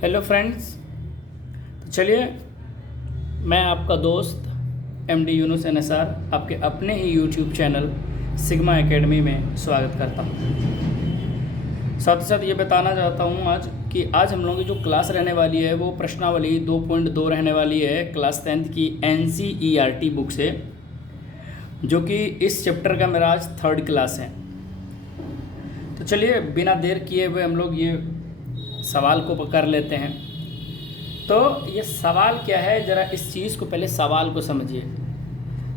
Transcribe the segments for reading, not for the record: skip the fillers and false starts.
Hello friends. तो चलिए, मैं आपका दोस्त एमडी यूनुस एनएसआर आपके अपने ही यूट्यूब चैनल सिग्मा एकेडमी में स्वागत करता हूँ। साथ ही साथ ये बताना चाहता हूँ आज हम लोगों की जो क्लास रहने वाली है वो प्रश्नावली 2.2 रहने वाली है क्लास 10th की NCERT बुक से, जो कि इस चैप्टर का मेरा आज 3rd क्लास है। तो चलिए, बिना देर किए हुए हम लोग ये सवाल को कर लेते हैं। तो ये सवाल क्या है, ज़रा इस चीज़ को पहले सवाल को समझिए।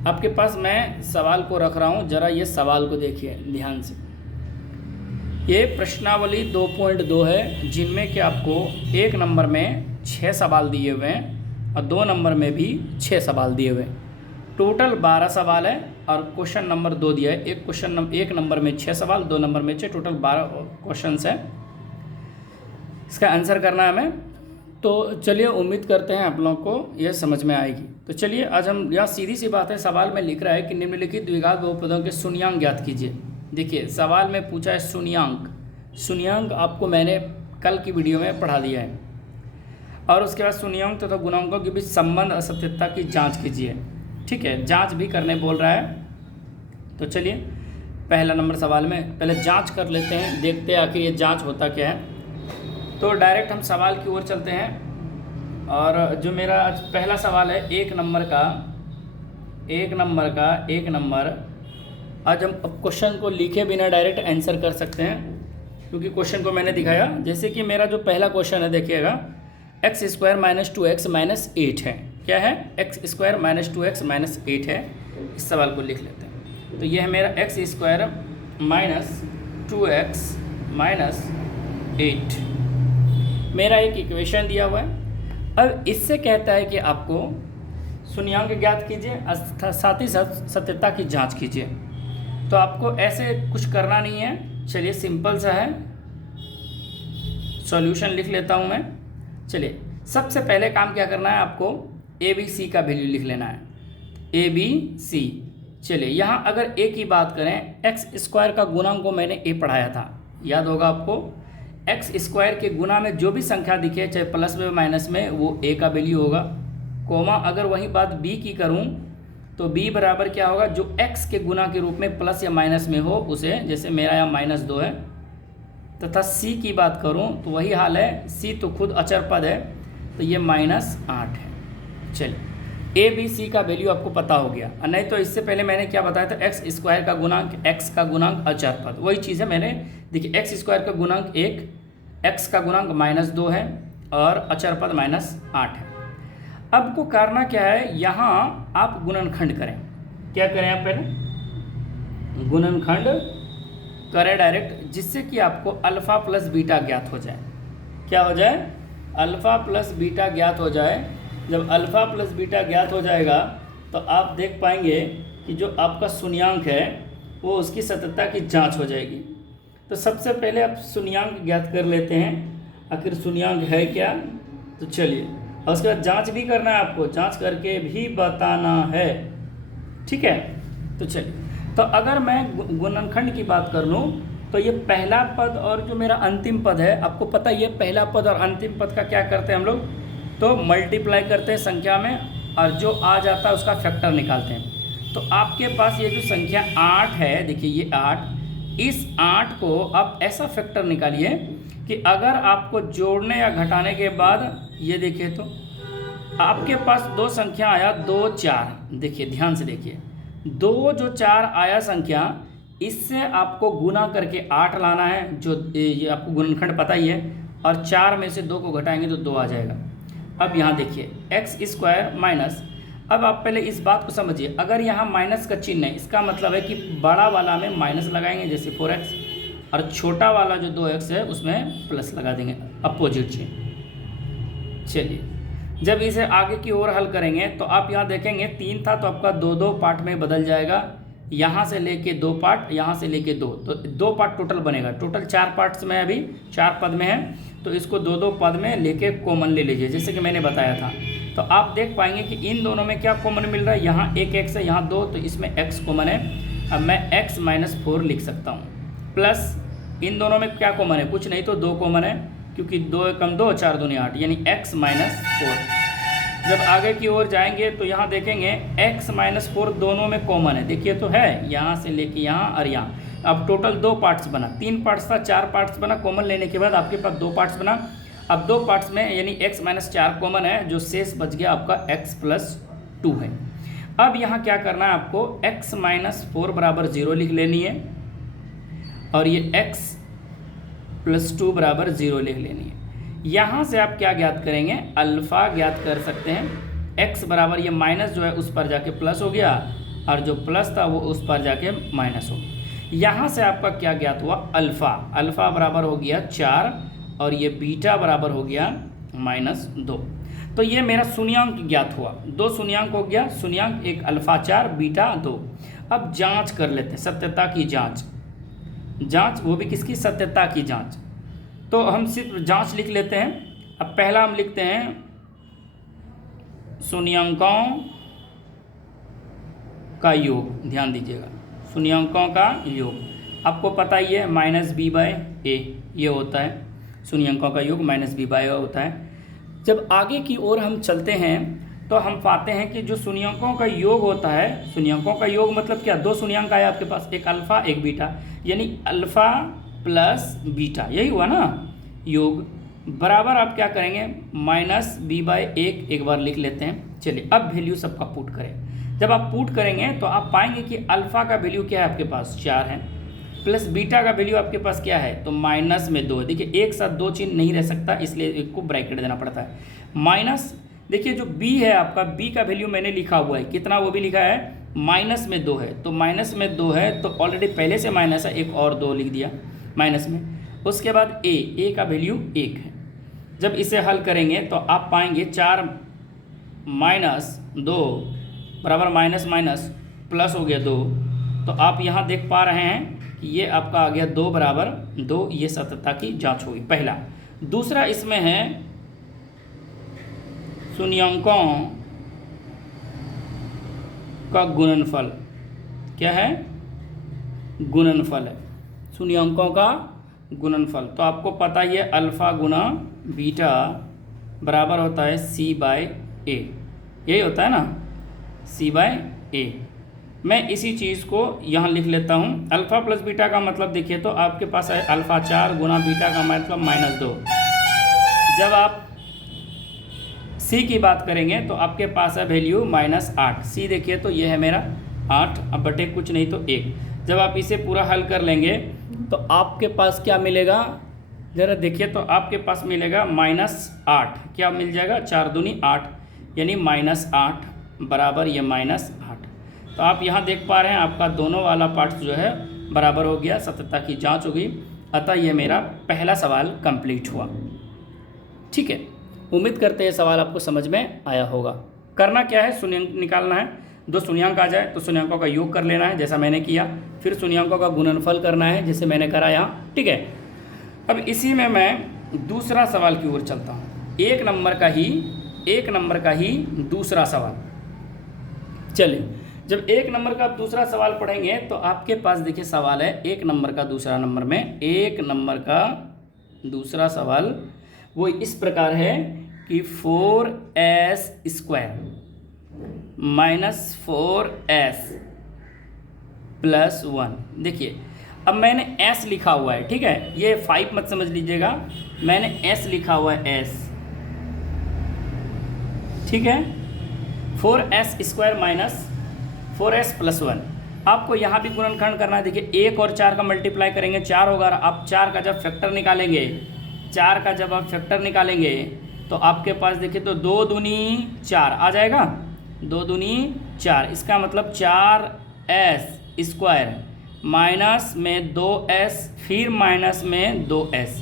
आपके पास मैं सवाल को रख रहा हूँ, ज़रा ये सवाल को देखिए ध्यान से। ये प्रश्नावली 2.2 है, जिनमें कि आपको 1 नंबर में 6 सवाल दिए हुए हैं और 2 नंबर में भी 6 सवाल दिए हुए हैं। टोटल 12 सवाल है और क्वेश्चन नंबर 2 दिया है। एक नंबर में 6 सवाल, 2 नंबर में 6, टोटल 12 क्वेश्चन है। इसका आंसर करना है हमें। तो चलिए, उम्मीद करते हैं आप लोगों को यह समझ में आएगी। तो चलिए, आज हम यहाँ सीधी सी बात है, सवाल में लिख रहा है कि निम्नलिखित द्विघात बहुपदों के शून्यांक ज्ञात कीजिए। देखिए, सवाल में पूछा है शून्यांक। शून्यांक आपको मैंने कल की वीडियो में पढ़ा दिया है। और उसके बाद शून्यांक तथा गुणांकों के बीच संबंध असत्यता की जाँच कीजिए। ठीक है, जाँच भी करने बोल रहा है। तो चलिए, पहला नंबर सवाल में पहले जाँच कर लेते हैं, देखते हैं आखिर ये जाँच होता क्या है। तो डायरेक्ट हम सवाल की ओर चलते हैं। और जो मेरा आज पहला सवाल है 1 नंबर का आज हम क्वेश्चन को लिखे बिना डायरेक्ट आंसर कर सकते हैं, क्योंकि क्वेश्चन को मैंने दिखाया। जैसे कि मेरा जो पहला क्वेश्चन है, देखिएगा, x² - 2x - 8 है। क्या है? x² - 2x - 8 है। इस सवाल को लिख लेते हैं। तो यह है मेरा x² - 2x - 8 मेरा एक इक्वेशन दिया हुआ है। अब इससे कहता है कि आपको शून्यांक ज्ञात कीजिए, साथ ही साथ सत्यता की जांच कीजिए। तो आपको ऐसे कुछ करना नहीं है। चलिए, सिंपल सा है, सॉल्यूशन लिख लेता हूं मैं। चलिए, सबसे पहले काम क्या करना है, आपको ABC का वैल्यू लिख लेना है। ABC। चलिए, यहाँ अगर A की बात करें, x² का गुणांक को मैंने A पढ़ाया था, याद होगा आपको। x² के गुना में जो भी संख्या दिखे, चाहे प्लस में माइनस में, वो A का वैल्यू होगा। कोमा अगर वही बात B की करूं तो B बराबर क्या होगा, जो x के गुना के रूप में प्लस या माइनस में हो उसे, जैसे मेरा यहाँ -2 है। तथा C की बात करूं तो वही हाल है, C तो खुद अचर पद है, तो ये -8 है। चलिए, ABC का वैल्यू आपको पता हो गया। नहीं तो इससे पहले मैंने क्या बताया था, x² का गुणांक, x का गुणांक अचर पद, वही चीज़ है। मैंने देखिए, x² का गुणांक 1, x का गुणांक -2 है और अचर पद -8 है। अब को करना क्या है, यहाँ आप गुणनखंड करें। क्या करें आप? पहले गुणनखंड करें डायरेक्ट, जिससे कि आपको अल्फ़ा प्लस बीटा ज्ञात हो जाए। क्या हो जाए? अल्फ़ा प्लस बीटा ज्ञात हो जाए। जब अल्फ़ा प्लस बीटा ज्ञात हो जाएगा तो आप देख पाएंगे कि जो आपका शून्यांक है वो उसकी सत्यता की जांच हो जाएगी। तो सबसे पहले आप शून्यांक ज्ञात कर लेते हैं, आखिर शून्यांक है क्या। तो चलिए, और उसके बाद जांच भी करना है आपको, जांच करके भी बताना है। ठीक है, तो चलिए, तो अगर मैं गुणनखंड की बात कर लूँ तो ये पहला पद और जो मेरा अंतिम पद है, आपको पता ही है पहला पद और अंतिम पद का क्या करते हैं हम लोग, तो मल्टीप्लाई करते हैं संख्या में, और जो आ जाता है उसका फैक्टर निकालते हैं। तो आपके पास ये जो संख्या 8 है, देखिए ये 8, इस 8 को आप ऐसा फैक्टर निकालिए कि अगर आपको जोड़ने या घटाने के बाद, ये देखिए, तो आपके पास 2 संख्या आया, 2 4। देखिए, ध्यान से देखिए, 2 जो 4 आया संख्या, इससे आपको गुना करके 8 लाना है, जो ये आपको गुणनखंड पता ही है, और 4 में से 2 को घटाएंगे तो 2 आ जाएगा। अब यहाँ देखिए, x² माइनस, अब आप पहले इस बात को समझिए, अगर यहाँ माइनस का चिन्ह है, इसका मतलब है कि बड़ा वाला में माइनस लगाएंगे, जैसे 4x, और छोटा वाला जो 2x है उसमें प्लस लगा देंगे, अपोजिट चिन्ह। चलिए, जब इसे आगे की ओर हल करेंगे तो आप यहाँ देखेंगे 3 था तो आपका 2 पार्ट में बदल जाएगा। यहाँ से लेके 2 पार्ट, यहाँ से लेके 2, तो 2 पार्ट टोटल बनेगा। टोटल 4 पार्ट्स में, अभी 4 पद में है, तो इसको 2 पद में लेके कॉमन ले लीजिए, जैसे कि मैंने बताया था। तो आप देख पाएंगे कि इन दोनों में क्या कॉमन मिल रहा है, यहाँ एक x है, यहाँ 2, तो इसमें x कॉमन है। अब मैं x - 4 लिख सकता हूँ, प्लस इन दोनों में क्या कॉमन है, कुछ नहीं, तो 2 कॉमन है, क्योंकि 2 एकम 2, 4 दूनी 8, यानी x माइनस 4। जब आगे की ओर जाएंगे तो यहाँ देखेंगे x माइनस 4 दोनों में कॉमन है, देखिए तो है, यहाँ से लेके यहाँ और यहाँ। अब टोटल 2 पार्ट्स बना, 3 पार्ट्स था, 4 पार्ट्स बना, कॉमन लेने के बाद आपके पास 2 पार्ट्स बना। अब 2 पार्ट्स में यानी x माइनस 4 कॉमन है, जो शेष बच गया आपका x प्लस 2 है। अब यहाँ क्या करना है आपको, x माइनस 4 बराबर 0 लिख लेनी है और ये x प्लस 2 बराबर 0 लिख लेनी है। यहाँ से आप क्या ज्ञात करेंगे, अल्फ़ा ज्ञात कर सकते हैं। x बराबर ये माइनस जो है उस पर जाके प्लस हो गया और जो प्लस था वो उस पर जाके माइनस हो गया। यहाँ से आपका क्या ज्ञात हुआ, अल्फ़ा। अल्फ़ा बराबर हो गया 4 और ये बीटा बराबर हो गया -2। तो ये मेरा शून्यांक ज्ञात हुआ, 2 शून्यांक हो गया, शून्यांक एक अल्फ़ा 4 बीटा 2। अब जांच कर लेते हैं, सत्यता की जांच, वो भी किसकी, सत्यता की जांच। तो हम सिर्फ जांच लिख लेते हैं। अब पहला हम लिखते हैं शून्यांकों का योग, ध्यान दीजिएगा, शून्यांकों का योग आपको पता ही है -b/a ये होता है, शून्यांकों का योग -b/a होता है। जब आगे की ओर हम चलते हैं तो हम पाते हैं कि जो शून्यांकों का योग होता है, शून्यांकों का योग मतलब क्या, 2 शून्यांक आए आपके पास, एक अल्फ़ा एक बीटा, यानी अल्फ़ा प्लस बीटा, यही हुआ ना योग, बराबर आप क्या करेंगे -b/1 एक बार लिख लेते हैं। चलिए अब वैल्यू सबका पुट करें। जब आप पुट करेंगे तो आप पाएंगे कि अल्फ़ा का वैल्यू क्या है आपके पास 4 है, प्लस बीटा का वैल्यू आपके पास क्या है, तो -2। देखिए एक साथ 2 चिन्ह नहीं रह सकता, इसलिए एक को ब्रैकेट देना पड़ता है। माइनस, देखिए जो b है आपका, b का वैल्यू मैंने लिखा हुआ है, कितना वो भी लिखा है -2 है, तो -2 है तो ऑलरेडी पहले से माइनस है, एक और 2 लिख दिया माइनस में। उसके बाद a का वैल्यू 1 है। जब इसे हल करेंगे तो आप पाएंगे 4 - 2 बराबर माइनस माइनस प्लस हो गया 2। तो आप यहाँ देख पा रहे हैं कि ये आपका आ गया 2 बराबर 2, ये सत्यता की जांच होगी पहला। दूसरा इसमें है शून्यांकों का गुणनफल, क्या है, गुणनफल है, शून्यांकों का गुणनफल। तो आपको पता ही है अल्फ़ा गुना बीटा बराबर होता है c/a, यही होता है ना, c/a। मैं इसी चीज़ को यहाँ लिख लेता हूँ। अल्फ़ा प्लस बीटा का मतलब देखिए तो आपके पास है अल्फ़ा 4 गुना बीटा का मतलब -2। जब आप c की बात करेंगे तो आपके पास है वैल्यू -8। c देखिए तो ये है मेरा 8, अब बटे कुछ नहीं तो 1। जब आप इसे पूरा हल कर लेंगे तो आपके पास क्या मिलेगा, ज़रा देखिए तो आपके पास मिलेगा -8, क्या मिल जाएगा, 4 दूनी 8, यानी -8 बराबर ये -8। तो आप यहाँ देख पा रहे हैं आपका दोनों वाला पार्ट जो है बराबर हो गया, सत्यता की जांच हो गई। अतः ये मेरा पहला सवाल कंप्लीट हुआ। ठीक है, उम्मीद करते हैं सवाल आपको समझ में आया होगा। करना क्या है, शून्यांक निकालना है, 2 शून्यांक आ जाए तो शून्यांकों का योग कर लेना है जैसा मैंने किया, फिर शून्यांकों का गुणनफल करना है जैसे मैंने करा यहाँ। ठीक है, अब इसी में मैं दूसरा सवाल की ओर चलता हूँ, एक नंबर का ही दूसरा सवाल। चलिए, जब 1 नंबर का आप दूसरा सवाल पढ़ेंगे तो आपके पास देखिए सवाल है 1 नंबर का दूसरा नंबर में, 1 नंबर का दूसरा सवाल वो इस प्रकार है कि 4s² -4s + 1। देखिए अब मैंने s लिखा हुआ है, ठीक है, ये 5 मत समझ लीजिएगा, मैंने s लिखा हुआ है, s, ठीक है, 4s² - 4s + 1। आपको यहाँ भी गुणनखंड करना है। देखिए 1 और 4 का मल्टीप्लाई करेंगे 4 होगा। आप 4 का जब फैक्टर निकालेंगे, 4 का जब आप फैक्टर निकालेंगे तो आपके पास देखिए तो 2 दूनी 4 आ जाएगा, 2 दूनी 4, इसका मतलब 4s² माइनस में 2s, फिर माइनस में 2s,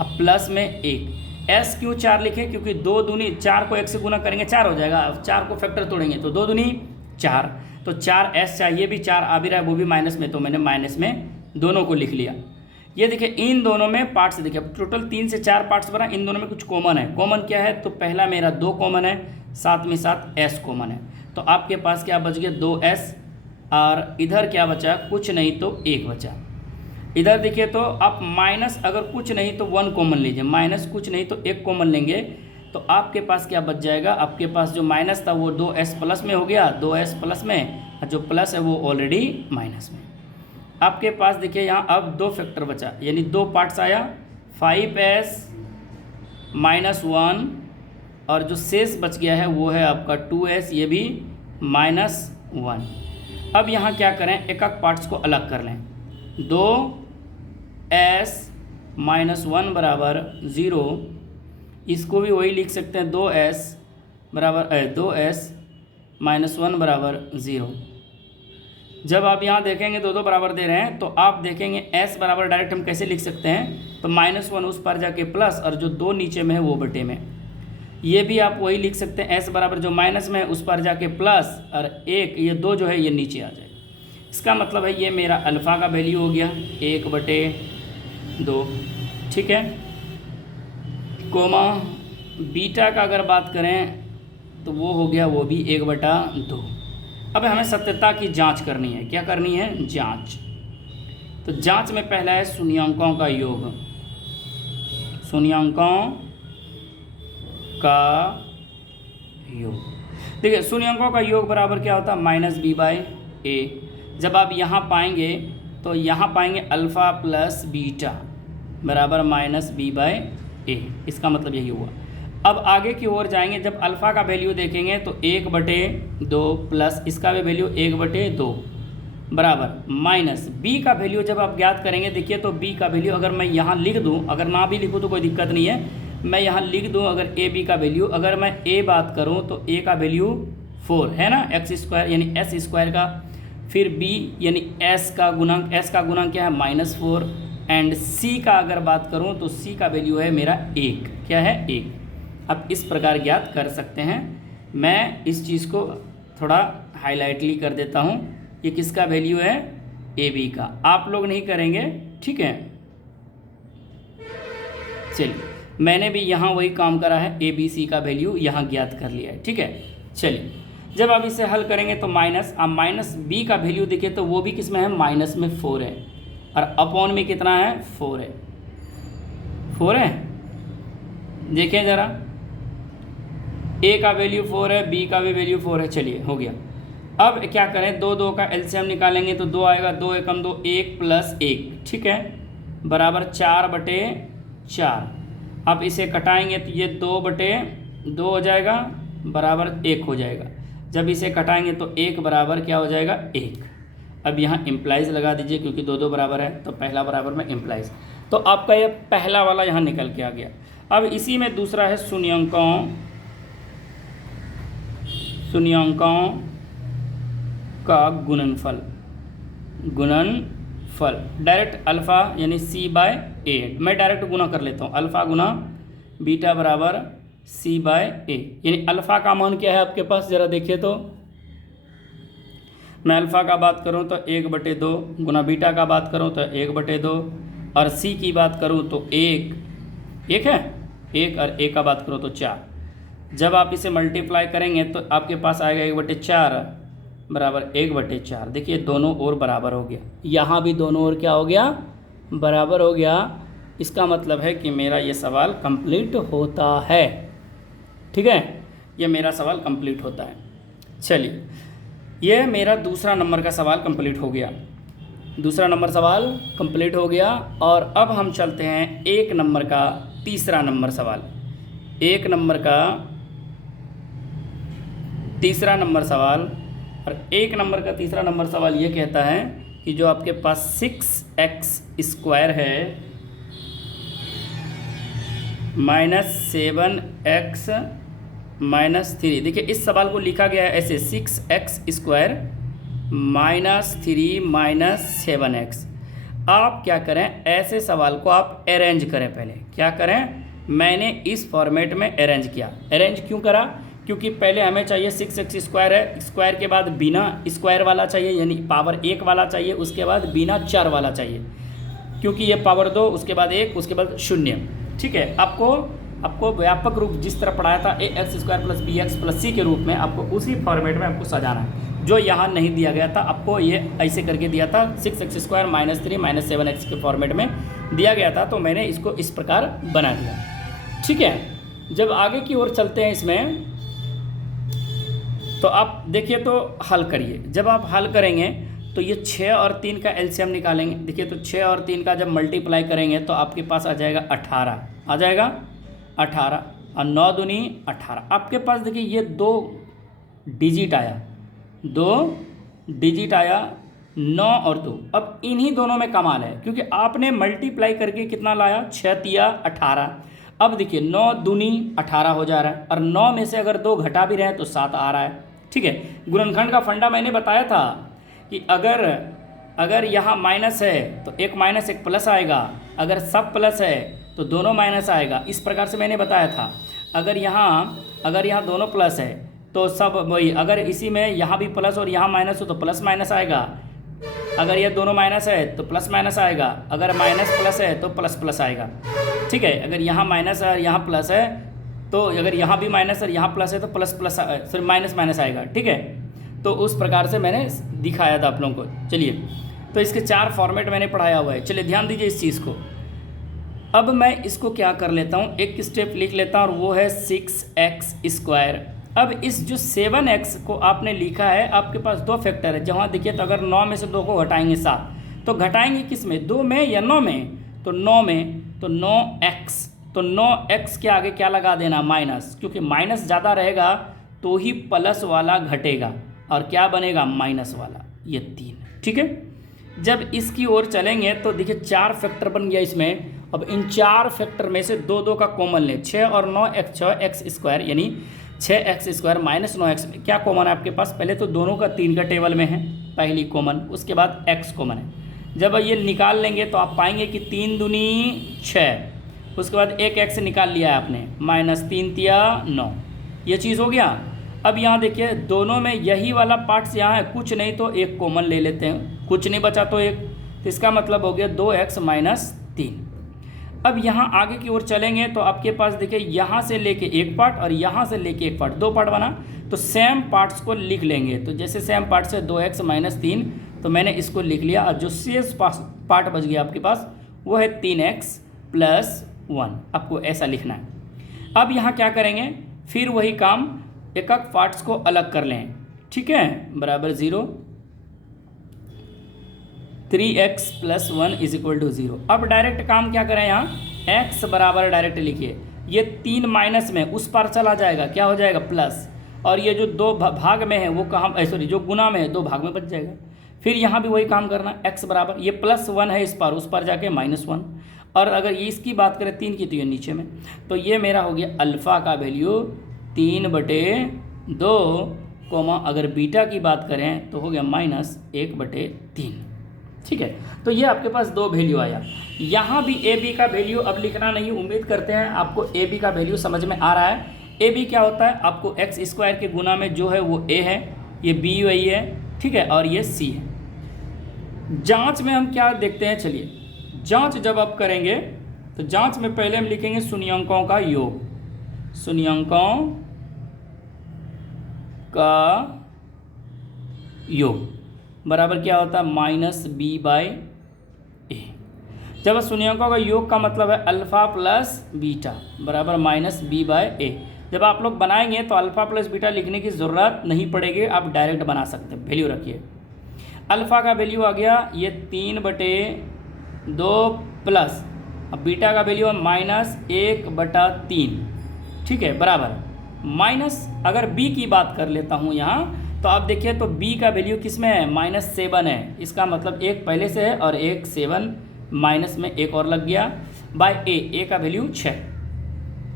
अब प्लस में 1। s क्यों 4 लिखे, क्योंकि 2 दूनी 4 को 1 से गुना करेंगे 4 हो जाएगा, अब 4 को फैक्टर तोड़ेंगे तो 2 दूनी 4, तो 4s चाहिए भी 4 आ भी रहा है, वो भी माइनस में, तो मैंने माइनस में दोनों को लिख लिया। ये देखिए इन दोनों में पार्ट्स देखिए, टोटल 3 से 4 पार्ट्स बना, इन दोनों में कुछ कॉमन है। कॉमन क्या है, तो पहला मेरा 2 कॉमन है, साथ में साथ s कॉमन है, तो आपके पास क्या बच गया 2s, और इधर क्या बचा, कुछ नहीं तो 1 बचा। इधर देखिए तो आप माइनस अगर कुछ नहीं तो 1 कॉमन लीजिए, माइनस कुछ नहीं तो 1 कॉमन लेंगे तो आपके पास क्या बच जाएगा, आपके पास जो माइनस था वो 2s प्लस में हो गया, 2s प्लस में, और जो प्लस है वो ऑलरेडी माइनस में। आपके पास देखिए यहाँ अब 2 फैक्टर बचा, यानी 2 पार्ट्स आया, 5s माइनस 1 और जो शेष बच गया है वो है आपका 2s, ये भी माइनस 1। अब यहाँ क्या करें, एक एक पार्ट्स को अलग कर लें। 2s माइनस 1 बराबर 0, इसको भी वही लिख सकते हैं, 2s माइनस 1 बराबर 0। जब आप यहाँ देखेंगे दो बराबर दे रहे हैं तो आप देखेंगे s बराबर डायरेक्ट हम कैसे लिख सकते हैं, तो -1 उस पर जाके प्लस और जो 2 नीचे में है वो बटे में। ये भी आप वही लिख सकते हैं, s बराबर जो माइनस में है उस पर जाके प्लस और 1, ये 2 जो है ये नीचे आ जाएगा। इसका मतलब है ये मेरा अल्फ़ा का वैल्यू हो गया 1/2, ठीक है। कोमा बीटा का अगर बात करें तो वो हो गया वो भी 1/2। अब हमें सत्यता की जांच करनी है, क्या करनी है, जांच। तो जांच में पहला है शून्यांकों का योग, शून्यांकों का योग। देखिए शून्यांकों का योग बराबर क्या होता है, -b/a। जब आप यहाँ पाएंगे तो यहाँ पाएंगे अल्फ़ा प्लस बीटा बराबर -b/a, इसका मतलब यही हुआ। अब आगे की ओर जाएंगे, जब अल्फ़ा का वैल्यू देखेंगे तो 1/2 प्लस इसका भी वैल्यू 1/2 बराबर माइनस b का वैल्यू जब आप ज्ञात करेंगे, देखिए तो b का वैल्यू अगर मैं यहाँ लिख दूँ, अगर ना भी लिखूँ तो कोई दिक्कत नहीं है, मैं यहाँ लिख दूँ अगर ab का वैल्यू, अगर मैं a बात करूँ तो a का वैल्यू 4 है ना, x² यानी s² का, फिर b यानी s का गुणांक क्या है -4, एंड c का अगर बात करूँ तो c का वैल्यू है मेरा 1, क्या है 1। अब इस प्रकार ज्ञात कर सकते हैं। मैं इस चीज़ को थोड़ा हाईलाइटली कर देता हूँ, ये किसका वैल्यू है, AB का, आप लोग नहीं करेंगे, ठीक है। चलिए मैंने भी यहाँ वही काम करा है, ABC का वैल्यू यहाँ ज्ञात कर लिया है, ठीक है। चलिए जब आप इसे हल करेंगे तो -b का वैल्यू देखिए तो वो भी किस में है, माइनस में 4 है, और अपॉन में कितना है, 4 है, 4 है। देखें ज़रा, a का वैल्यू 4 है, b का भी वैल्यू 4 है। चलिए हो गया। अब क्या करें, 2 का एलसीएम निकालेंगे तो 2 आएगा, 2 एकम 2, 1 + 1, ठीक है, बराबर 4/4। अब इसे कटाएंगे तो ये 2/2 हो जाएगा, बराबर 1 हो जाएगा। जब इसे कटाएंगे तो 1 बराबर क्या हो जाएगा, 1। अब यहाँ इम्प्लाइज लगा दीजिए क्योंकि 2 बराबर है, तो पहला बराबर में इम्प्लाइज, तो आपका ये पहला वाला यहाँ निकल के आ गया। अब इसी में दूसरा है शून्यांकों का गुणनफल, डायरेक्ट अल्फ़ा यानी c/a, मैं डायरेक्ट गुना कर लेता हूँ, अल्फ़ा गुना बीटा बराबर c/a, यानी अल्फ़ा का मान क्या है आपके पास, ज़रा देखिए तो, मैं अल्फ़ा का बात करूँ तो 1/2 गुना बीटा का बात करूँ तो 1/2, और c की बात करूँ तो 1 है, 1 और a का बात करो तो 4। जब आप इसे मल्टीप्लाई करेंगे तो आपके पास आएगा 1/4 बराबर 1/4। देखिए दोनों ओर बराबर हो गया, यहाँ भी दोनों ओर क्या हो गया, बराबर हो गया। इसका मतलब है कि मेरा ये सवाल कंप्लीट होता है, ठीक है, ये मेरा सवाल कंप्लीट होता है। चलिए ये मेरा दूसरा नंबर का सवाल कंप्लीट हो गया, दूसरा नंबर सवाल कंप्लीट हो गया। और अब हम चलते हैं 1 नंबर का तीसरा नंबर सवाल, 1 नंबर का तीसरा नंबर सवाल। और 1 नंबर का तीसरा नंबर सवाल ये कहता है कि जो आपके पास 6x² है -7x -3, देखिए इस सवाल को लिखा गया है ऐसे, 6x² -3 -7x। आप क्या करें, ऐसे सवाल को आप अरेंज करें, पहले क्या करें, मैंने इस फॉर्मेट में अरेंज किया। अरेंज क्यों करा, क्योंकि पहले हमें चाहिए 6x² है, स्क्वायर के बाद बिना स्क्वायर वाला चाहिए, यानी पावर 1 वाला चाहिए, उसके बाद बिना 4 वाला चाहिए, क्योंकि ये पावर 2, उसके बाद 1, उसके बाद 0, ठीक है। आपको आपको व्यापक रूप जिस तरह पढ़ाया था A x square plus B x plus C के रूप में, आपको उसी फॉर्मेट में आपको सजाना है, जो यहाँ नहीं दिया गया था। आपको ये ऐसे करके दिया था 6x square minus 3 minus 7x के फॉर्मेट में दिया गया था, तो मैंने इसको इस प्रकार बना दिया। ठीक है, जब आगे की ओर चलते हैं इसमें, तो आप देखिए तो हल करिए। जब आप हल करेंगे तो ये 6 और 3 का एलसीएम निकालेंगे। देखिए तो 6 और 3 का जब मल्टीप्लाई करेंगे तो आपके पास आ जाएगा 18, आ जाएगा 18 और 9 दूनी 18। आपके पास देखिए ये 2 डिजिट आया, 2 डिजिट आया 9 और 2। अब इन्हीं दोनों में कमाल है, क्योंकि आपने मल्टीप्लाई करके कितना लाया, 6 तिया 18। अब देखिए 9 दूनी 18 हो जा रहा है, और 9 में से अगर 2 घटा भी रहे हैं तो 7 आ रहा है। ठीक है, गुणनखंड का फंडा मैंने बताया था कि अगर यहाँ माइनस है तो एक माइनस एक प्लस आएगा, अगर सब प्लस है तो दोनों माइनस आएगा। इस प्रकार से मैंने बताया था। अगर यहाँ दोनों प्लस है तो सब वही, अगर इसी में यहाँ भी प्लस और यहाँ माइनस हो तो प्लस माइनस आएगा, अगर ये दोनों माइनस है तो प्लस माइनस आएगा, अगर माइनस प्लस है तो प्लस प्लस आएगा। ठीक है, अगर यहाँ माइनस है और यहाँ प्लस है तो अगर यहाँ भी माइनस और यहाँ प्लस है तो plus plus sorry minus minus आएगा। ठीक है, तो उस प्रकार से मैंने दिखाया था आप लोगों को। चलिए, तो इसके 4 फॉर्मेट मैंने पढ़ाया हुआ है। चलिए ध्यान दीजिए इस चीज़ को। अब मैं इसको क्या कर लेता हूँ, एक स्टेप लिख लेता हूँ, और वो है 6x स्क्वायर। अब इस जो 7x को आपने लिखा है, आपके पास 2 फैक्टर है। जहाँ देखिए तो अगर 9 में से 2 को घटाएंगे 7, तो घटाएंगे किस में, 2 में या 9 में, तो 9 में, तो 9x, तो 9x के आगे क्या लगा देना, माइनस, क्योंकि माइनस ज़्यादा रहेगा तो ही प्लस वाला घटेगा और क्या बनेगा, माइनस वाला, ये 3। ठीक है, जब इसकी ओर चलेंगे तो देखिए 4 फैक्टर बन गया इसमें। अब इन 4 फैक्टर में से 2 का कॉमन लें, 6 और 9 6x स्क्वायर, यानी 6x स्क्वायर माइनस 9x में क्या कॉमन है आपके पास, पहले तो दोनों का 3 का टेबल में है पहली कॉमन, उसके बाद x कॉमन है। जब ये निकाल लेंगे तो आप पाएंगे कि 3 दूनी 6, उसके बाद एक x निकाल लिया है आपने, माइनस 3 तिया 9, ये चीज़ हो गया। अब यहाँ देखिए दोनों में यही वाला पार्ट्स यहाँ है, कुछ नहीं तो एक कॉमन ले लेते हैं, कुछ नहीं बचा तो एक, तो इसका मतलब हो गया 2x माइनस 3। अब यहाँ आगे की ओर चलेंगे तो आपके पास देखिए यहाँ से लेके एक पार्ट और यहाँ से लेके एक पार्ट, 2 पार्ट बना, तो सेम पार्ट्स को लिख लेंगे। तो जैसे सेम पार्ट से 2x माइनस 3, तो मैंने इसको लिख लिया, और जो शेष पार्ट बच गया आपके पास वो है 3x प्लस 1, आपको ऐसा लिखना है। अब यहाँ क्या करेंगे, फिर वही काम, एक एक पार्ट्स को अलग कर लें। ठीक है, बराबर 0, 3x plus 1 is equal to 0। अब डायरेक्ट काम क्या करें, यहाँ x बराबर डायरेक्ट लिखिए, ये 3 माइनस में उस पार चला जाएगा, क्या हो जाएगा, प्लस, और ये जो 2 भाग में है वो कहाँ, सॉरी जो गुना में है 2 भाग में बच जाएगा। फिर यहाँ भी वही काम करना, x बराबर, ये प्लस 1 है इस पार, उस पार जाके माइनस 1, और अगर ये इसकी बात करें 3 की तो ये नीचे में, तो ये मेरा हो गया अल्फ़ा का वैल्यू 3/2, अगर बीटा की बात करें तो हो गया -1/3। ठीक है, तो ये आपके पास 2 वैल्यू आया। यहाँ भी ए बी का वैल्यू अब लिखना नहीं, उम्मीद करते हैं आपको ए बी का वैल्यू समझ में आ रहा है। ए बी क्या होता है, आपको एक्स स्क्वायर के गुना में जो है वो ए है, ये बी वही है, ठीक है, और ये सी है। जांच में हम क्या देखते हैं, चलिए जांच जब आप करेंगे तो जांच में पहले हम लिखेंगे शून्यांकों का योग, शून्यांकों का योग बराबर क्या होता है, -b/a। जब शून्यांकों का योग का मतलब है अल्फ़ा प्लस बीटा बराबर -b/a। जब आप लोग बनाएंगे तो अल्फ़ा प्लस बीटा लिखने की ज़रूरत नहीं पड़ेगी, आप डायरेक्ट बना सकते हैं। वैल्यू रखिए, अल्फ़ा का वैल्यू आ गया ये 3/2 प्लस, अब बीटा का वैल्यू है -1/3। ठीक है, बराबर माइनस, अगर b की बात कर लेता हूँ यहाँ, तो आप देखिए तो b का वैल्यू किस में है, -7 है। इसका मतलब एक पहले से है और एक 7 माइनस में एक और लग गया, बाय a का वैल्यू 6।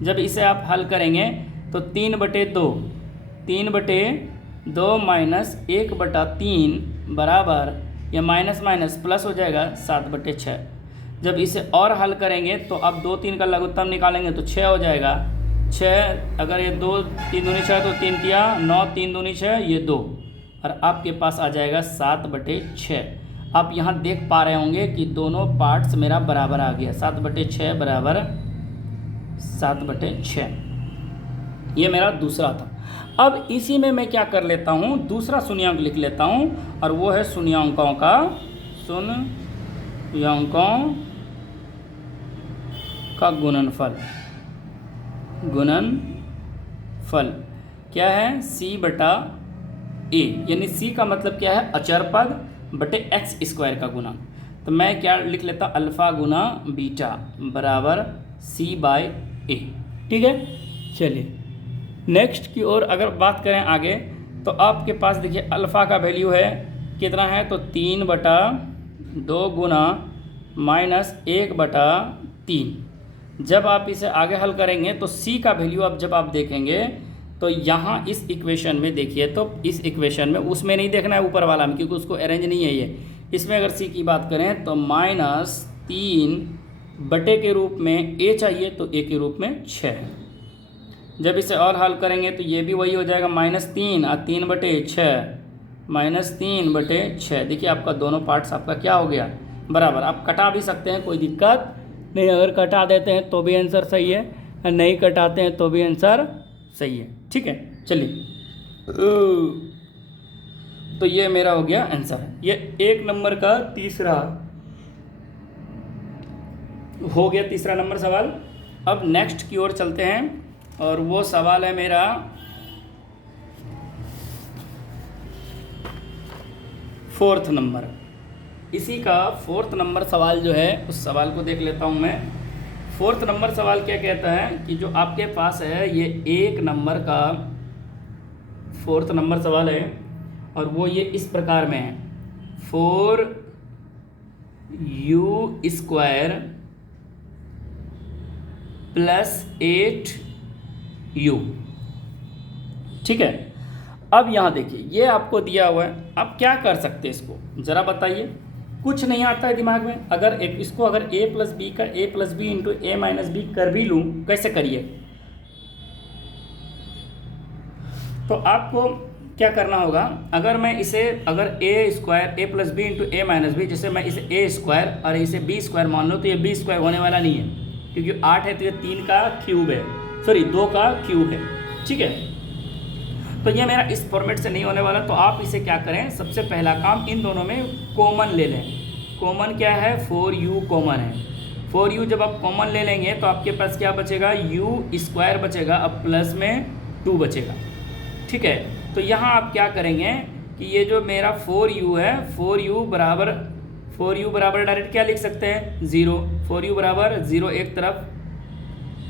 जब इसे आप हल करेंगे तो 3/2 माइनस 1/3 बराबर, या माइनस माइनस प्लस हो जाएगा 7/6। जब इसे और हल करेंगे तो अब 2 3 का लघुत्तम निकालेंगे तो 6 हो जाएगा। 6, अगर ये 2 3 दूनी 6 तो 3 तिया 9, 3 दूनी 6, ये 2, और आपके पास आ जाएगा 7/6। आप यहाँ देख पा रहे होंगे कि दोनों पार्ट्स मेरा बराबर आ गया, 7/6 बराबर 7/6। ये मेरा दूसरा था। अब इसी में मैं क्या कर लेता हूँ, दूसरा शून्यांक लिख लेता हूँ, और वो है शून्यांकों का गुणनफल। क्या है, c/a, यानी c का मतलब क्या है, अचर पद बटे x² का गुना। तो मैं क्या लिख लेता, अल्फ़ा गुना बीटा बराबर c/a। ठीक है, चलिए नेक्स्ट की ओर अगर बात करें आगे, तो आपके पास देखिए अल्फ़ा का वैल्यू है कितना है, तो 3/2 गुना -1/3। जब आप इसे आगे हल करेंगे तो c का वैल्यू अब जब आप देखेंगे तो यहाँ इस इक्वेशन में देखिए, तो इस इक्वेशन में, उसमें नहीं देखना है ऊपर वाला में क्योंकि उसको अरेंज नहीं है ये। इसमें अगर c की बात करें तो -3 के रूप में a चाहिए, तो a के रूप में 6 है। जब इसे और हल करेंगे तो ये भी वही हो जाएगा, -3 और 3/6 देखिए आपका दोनों पार्ट्स आपका क्या हो गया, बराबर। आप कटा भी सकते हैं, कोई दिक्कत नहीं, अगर कटा देते हैं तो भी आंसर सही है, और नहीं कटाते हैं तो भी आंसर सही है। ठीक है, चलिए तो ये मेरा हो गया आंसर। ये 1 नंबर का तीसरा हो गया, तीसरा नंबर सवाल। अब नेक्स्ट की ओर चलते हैं, और वो सवाल है मेरा 4th नंबर। इसी का 4th नंबर सवाल जो है, उस सवाल को देख लेता हूँ मैं। 4th नंबर सवाल क्या कहता है कि जो आपके पास है ये 1 नंबर का 4th नंबर सवाल है, और वो ये इस प्रकार में है, 4u² + 8u। ठीक है, अब यहाँ देखिए ये आपको दिया हुआ है, आप क्या कर सकते हैं इसको ज़रा बताइए। कुछ नहीं आता है दिमाग में, अगर इसको अगर a + b का a + b × a - b कर भी लूँ, कैसे करिए, तो आपको क्या करना होगा, अगर मैं इसे अगर a² a + b × a - b, जैसे मैं इसे a² और इसे b² मान लूँ, तो ये b² होने वाला नहीं है क्योंकि 8 है, तो ये 3 का क्यूब है, सॉरी 2 का क्यूब है। ठीक है, तो ये मेरा इस फॉर्मेट से नहीं होने वाला। तो आप इसे क्या करें, सबसे पहला काम इन दोनों में कॉमन ले लें। कॉमन क्या है, 4u कॉमन है। 4u जब आप कॉमन ले लेंगे तो आपके पास क्या बचेगा, u² बचेगा, अब प्लस में 2 बचेगा। ठीक है, तो यहाँ आप क्या करेंगे कि ये जो मेरा 4u है, 4u बराबर डायरेक्ट क्या लिख सकते हैं, 0। 4u बराबर 0 एक तरफ,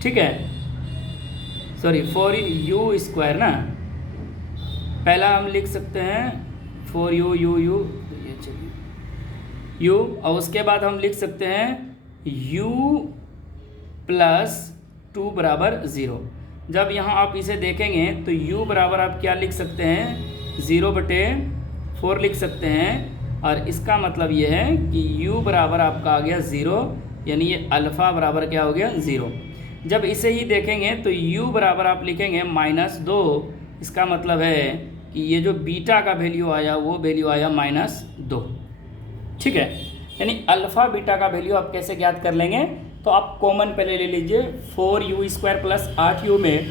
ठीक है, सॉरी 4u² ना, पहला हम लिख सकते हैं 4u ये चलिए u, और उसके बाद हम लिख सकते हैं u + 2 बराबर 0। जब यहाँ आप इसे देखेंगे तो u बराबर आप क्या लिख सकते हैं, 0/4 लिख सकते हैं, और इसका मतलब ये है कि u बराबर आपका आ गया 0, यानी ये अल्फ़ा बराबर क्या हो गया, 0। जब इसे ही देखेंगे तो u बराबर आप लिखेंगे -2, इसका मतलब है कि ये जो बीटा का वैल्यू आया वो वैल्यू आया -2। ठीक है, यानी अल्फ़ा बीटा का वैल्यू आप कैसे ज्ञात कर लेंगे, तो आप कॉमन पहले ले लीजिए, 4u² + 8u में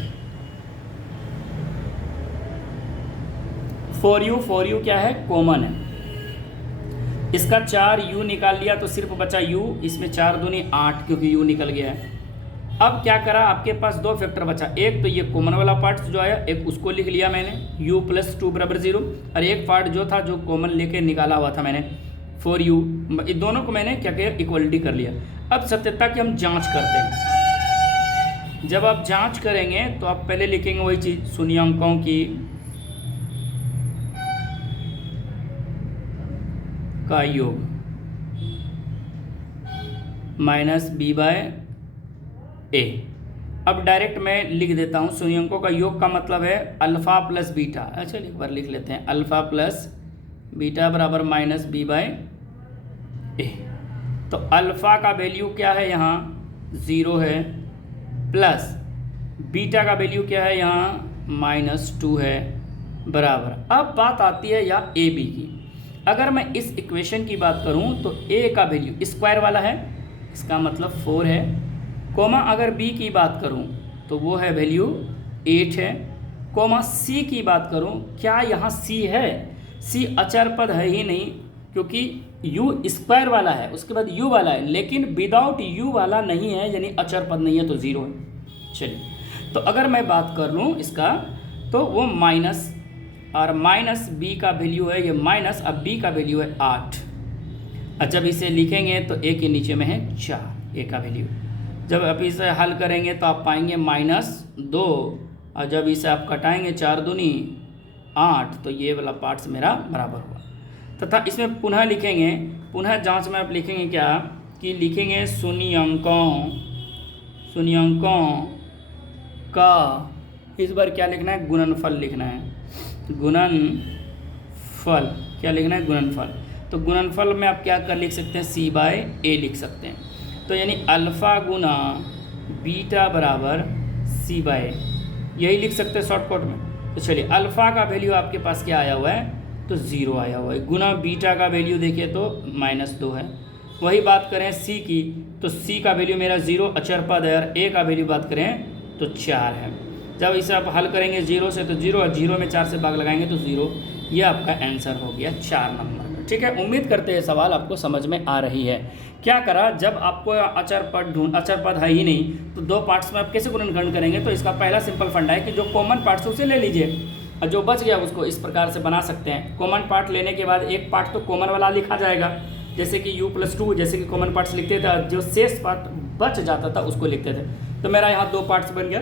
4u क्या है, कॉमन है, इसका 4u निकाल लिया तो सिर्फ बचा u, इसमें 4 दूनी 8 क्योंकि u निकल गया है। अब क्या करा, आपके पास 2 फैक्टर बचा, एक तो ये कॉमन वाला पार्ट जो आया, एक उसको लिख लिया मैंने u + 2 बराबर 0, और एक पार्ट जो था जो कॉमन लेके निकाला हुआ था मैंने 4u, इन दोनों को मैंने क्या किया, इक्वलिटी कर लिया। अब सत्यता की हम जांच करते हैं। जब आप जांच करेंगे तो आप पहले लिखेंगे वही चीज़, शून्यांकों की का योग -b/a। अब डायरेक्ट मैं लिख देता हूँ, शून्यांकों का योग का मतलब है अल्फ़ा + बीटा। अच्छा एक बार लिख लेते हैं, अल्फ़ा + बीटा बराबर -b/a। तो अल्फ़ा का वैल्यू क्या है यहाँ, 0 है, प्लस बीटा का वैल्यू क्या है यहाँ, -2 है, बराबर। अब बात आती है यहाँ ए बी की। अगर मैं इस इक्वेशन की बात करूँ तो a का वैल्यू स्क्वायर वाला है, इसका मतलब 4 है, कोमा अगर बी की बात करूं तो वो है वैल्यू 8 है। कोमा सी की बात करूं, क्या यहाँ सी है? सी अचर पद है ही नहीं, क्योंकि यू स्क्वायर वाला है, उसके बाद यू वाला है, लेकिन विदाउट यू वाला नहीं है, यानी अचर पद नहीं है, तो 0 है। चलिए, तो अगर मैं बात कर लूँ इसका, तो वो माइनस, और माइनस बी का वैल्यू है ये माइनस, अब बी का वैल्यू है 8। और जब इसे लिखेंगे तो ए के नीचे में है 4 ए का वैल्यू। जब आप इसे हल करेंगे तो आप पाएंगे -2, और जब इसे आप कटाएंगे 4 दूनी 8, तो ये वाला पार्ट्स मेरा बराबर हुआ। तथा इसमें पुनः लिखेंगे, पुनः जांच में आप लिखेंगे क्या कि लिखेंगे शून्यंकों का, इस बार क्या लिखना है? गुणनफल लिखना है। गुणनफल क्या लिखना है? गुणनफल। तो गुणनफल में आप क्या कर लिख सकते हैं? C/A लिख सकते हैं। तो यानी अल्फ़ा गुना बीटा बराबर C/A, यही लिख सकते हैं शॉर्टकट में। तो चलिए, अल्फ़ा का वैल्यू आपके पास क्या आया हुआ है? तो 0 आया हुआ है। गुना बीटा का वैल्यू देखिए तो -2 है। वही बात करें C की, तो C का वैल्यू मेरा 0 अचर पद है, और A का वैल्यू बात करें तो 4 है। जब इसे आप हल करेंगे 0 से तो 0, और 0 में 4 से भाग लगाएंगे तो 0। ये आपका आंसर हो गया 4 नंबर का। ठीक है, उम्मीद करते हैं सवाल आपको समझ में आ रही है। क्या करा, जब आपको अचर पद है ही नहीं, तो 2 पार्ट्स में आप कैसे गुणनखंड करेंगे? तो इसका पहला सिंपल फंडा है कि जो कॉमन पार्ट्स है उसे ले लीजिए, और जो बच गया उसको इस प्रकार से बना सकते हैं। कॉमन पार्ट लेने के बाद एक पार्ट तो कॉमन वाला लिखा जाएगा, जैसे कि u+2 जैसे कि कॉमन पार्ट्स लिखते थे, जो शेष पार्ट बच जाता था उसको लिखते थे। तो मेरा यहाँ 2 पार्ट्स बन गया,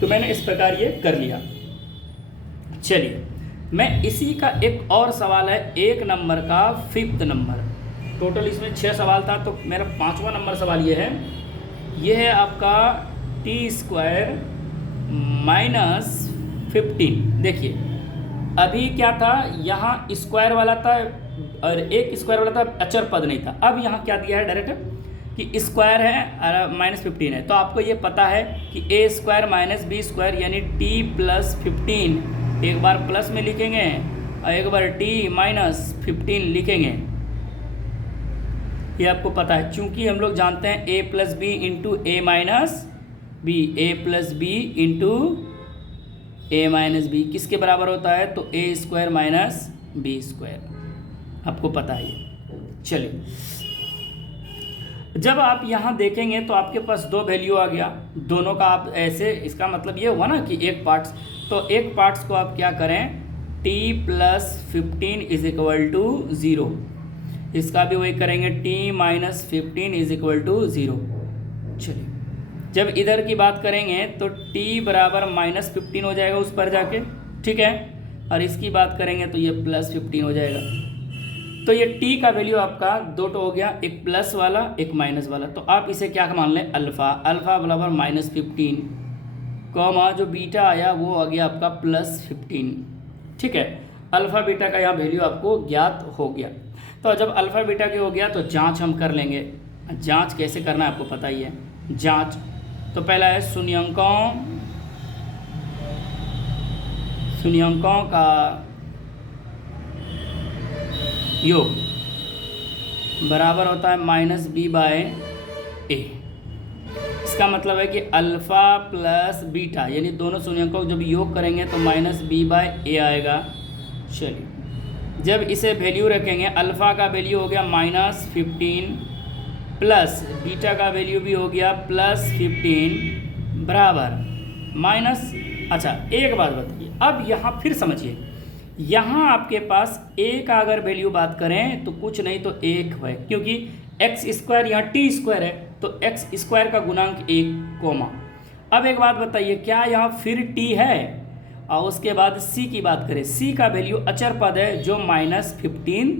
तो मैंने इस प्रकार ये कर लिया। चलिए, मैं इसी का एक और सवाल है 1 नंबर का 5th नंबर। टोटल इसमें 6 सवाल था, तो मेरा 5वां नंबर सवाल ये है आपका t² -15। देखिए, अभी क्या था, यहाँ स्क्वायर वाला था और एक स्क्वायर वाला था, अचर पद नहीं था। अब यहाँ क्या दिया है डायरेक्ट कि स्क्वायर है और -15 है। तो आपको ये पता है कि a² - b² यानी t+15, एक बार प्लस में लिखेंगे और एक बार t-15 लिखेंगे। ये आपको पता है, चूंकि हम लोग जानते हैं a + b × a - b, a + b × a - b किसके बराबर होता है? तो a² - b², आपको पता है ये। चलिए, जब आप यहाँ देखेंगे तो आपके पास 2 वैल्यू आ गया, दोनों का आप ऐसे, इसका मतलब ये हुआ ना कि एक पार्ट्स, तो एक पार्ट्स को आप क्या करें, t+15 = 0, इसका भी वही करेंगे, t-15 = 0। चलिए, जब इधर की बात करेंगे तो t बराबर -15 हो जाएगा उस पर जाके, ठीक है, और इसकी बात करेंगे तो ये +15 हो जाएगा। तो ये t का वैल्यू आपका 2 हो गया, एक प्लस वाला एक माइनस वाला। तो आप इसे क्या मान लें? अल्फ़ा बराबर -15, कॉमा जो बीटा आया वो आ गया आपका +15। ठीक है, अल्फ़ा बीटा का यहाँ वैल्यू आपको ज्ञात हो गया। तो जब अल्फ़ा बीटा के हो गया तो जांच हम कर लेंगे। जांच कैसे करना है आपको पता ही है। जांच तो पहला है शून्यंकों का योग बराबर होता है -b/a। इसका मतलब है कि अल्फ़ा प्लस बीटा यानी दोनों शून्यंकों को जब योग करेंगे तो -b/a आएगा। चलिए, जब इसे वैल्यू रखेंगे, अल्फ़ा का वैल्यू हो गया -15 प्लस बीटा का वैल्यू भी हो गया +15 बराबर माइनस। अच्छा, एक बात बताइए, अब यहाँ फिर समझिए, यहाँ आपके पास a का अगर वैल्यू बात करें तो कुछ नहीं तो 1 है, क्योंकि x² यहाँ t² है, तो x² का गुणांक 1, कोमा। अब एक बात बताइए, क्या यहाँ फिर t है? और उसके बाद c की बात करें, c का वैल्यू अचर पद है जो -15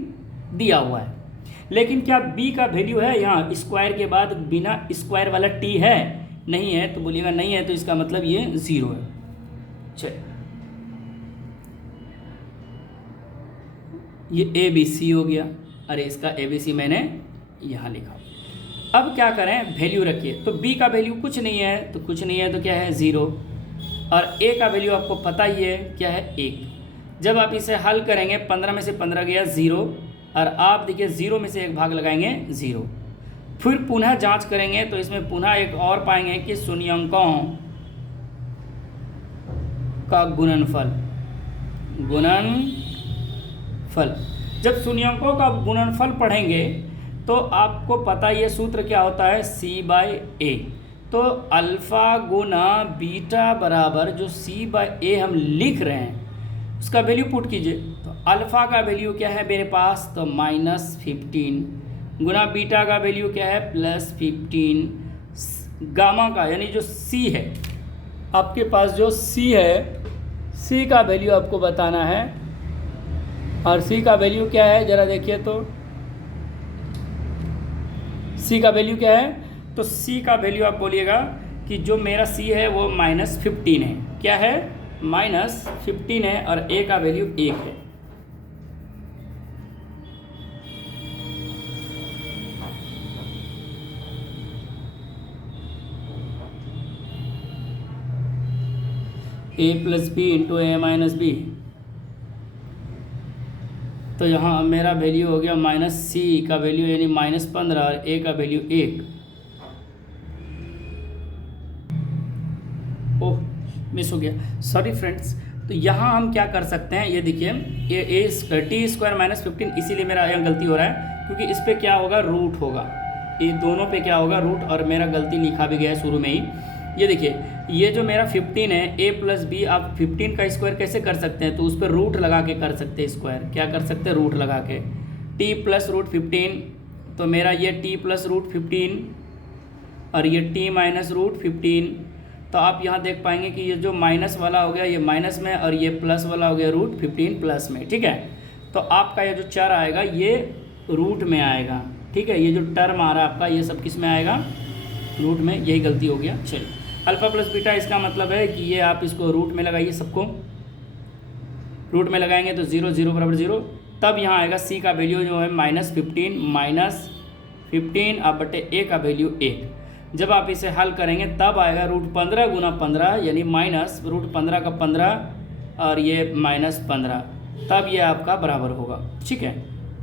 दिया हुआ है, लेकिन क्या b का वैल्यू है यहाँ स्क्वायर के बाद बिना स्क्वायर वाला t है? नहीं है, तो बोलिएगा नहीं है, तो इसका मतलब ये 0 है। चलिए, ये ABC हो गया। अरे, इसका ABC मैंने यहाँ लिखा। अब क्या करें, वैल्यू रखिए। तो B का वैल्यू कुछ नहीं है, तो कुछ नहीं है तो क्या है 0, और A का वैल्यू आपको पता ही है क्या है 1। जब आप इसे हल करेंगे 15 में से 15 गया 0, और आप देखिए 0 में से 1 भाग लगाएंगे 0, फिर पुनः जांच करेंगे तो इसमें पुनः एक और पाएंगे कि शून्यंकों का गुणनफल। जब शून्यंकों का गुणनफल पढ़ेंगे तो आपको पता ये सूत्र क्या होता है, C/A। तो अल्फ़ा गुना बीटा बराबर जो C/A हम लिख रहे हैं उसका वैल्यू पुट कीजिए। तो अल्फ़ा का वैल्यू क्या है मेरे पास, तो -15 गुना बीटा का वैल्यू क्या है, +15। गामा का यानी जो C है आपके पास, जो C है, C का वैल्यू आपको बताना है। और C का वैल्यू क्या है ज़रा देखिए, तो C का वैल्यू क्या है, तो C का वैल्यू आप बोलिएगा कि जो मेरा C है वो -15 है। क्या है, -15 है और A का वैल्यू 1 है। A + B × A - B। तो यहाँ मेरा वैल्यू हो गया -C का वैल्यू यानी -15 और A का वैल्यू 1। ओह मिस हो गया, सॉरी फ्रेंड्स। तो यहाँ हम क्या कर सकते हैं, ये देखिए ये T² -15, इसीलिए मेरा यहाँ गलती हो रहा है क्योंकि इस पर क्या होगा, रूट होगा। ये दोनों पे क्या होगा, रूट, और मेरा गलती लिखा भी गया है शुरू में ही। ये देखिए ये जो मेरा 15 है, A + B, आप 15 का स्क्वायर कैसे कर सकते हैं, तो उस पर रूट लगा के कर सकते हैं स्क्वायर। क्या कर सकते हैं, रूट लगा के। T + √15, तो मेरा ये T + √15 और ये T - √15। तो आप यहाँ देख पाएंगे कि ये जो माइनस वाला हो गया ये माइनस में, और ये प्लस वाला हो गया √15 प्लस में। ठीक है, तो आपका ये जो चर आएगा ये रूट में आएगा। ठीक है, ये जो टर्म आ रहा है आपका ये सब किस में आएगा, रूट में। यही गलती हो गया। चलिए, अल्फ़ा + बीटा, इसका मतलब है कि ये आप इसको रूट में लगाइए, सबको रूट में लगाएंगे तो 0 0 = 0। तब यहाँ आएगा C का वैल्यू जो है -15 अब बटे A का वैल्यू 1। जब आप इसे हल करेंगे तब आएगा √15 गुना 15 यानी -√15 का 15 और ये -15, तब ये आपका बराबर होगा। ठीक है,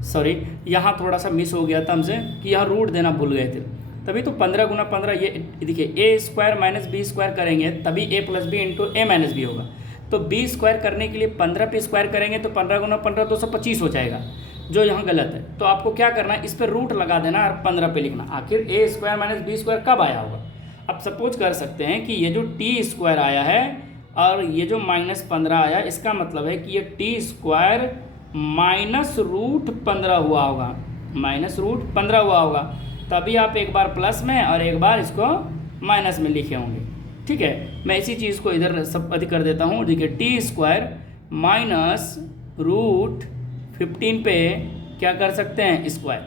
सॉरी यहाँ थोड़ा सा मिस हो गया था हमसे कि यहाँ रूट देना भूल गए थे, तभी तो 15 गुना 15, ये देखिए A² - B² करेंगे तभी A + B × A - B होगा। तो B² करने के लिए 15 पे स्क्वायर करेंगे तो 15 गुना 15 225 हो जाएगा, जो यहाँ गलत है। तो आपको क्या करना है, इस पर रूट लगा देना और 15 पे लिखना। आखिर A² - B² कब आया होगा। अब सपोज कर सकते हैं कि ये जो T² आया है और ये जो -15 आया, इसका मतलब है कि ये T² -√15 हुआ होगा, -√15 हुआ होगा। तभी आप एक बार प्लस में और एक बार इसको माइनस में लिखे होंगे। ठीक है, मैं इसी चीज़ को इधर सब अधिक कर देता हूँ। देखिए T² -√15 पे क्या कर सकते हैं, स्क्वायर।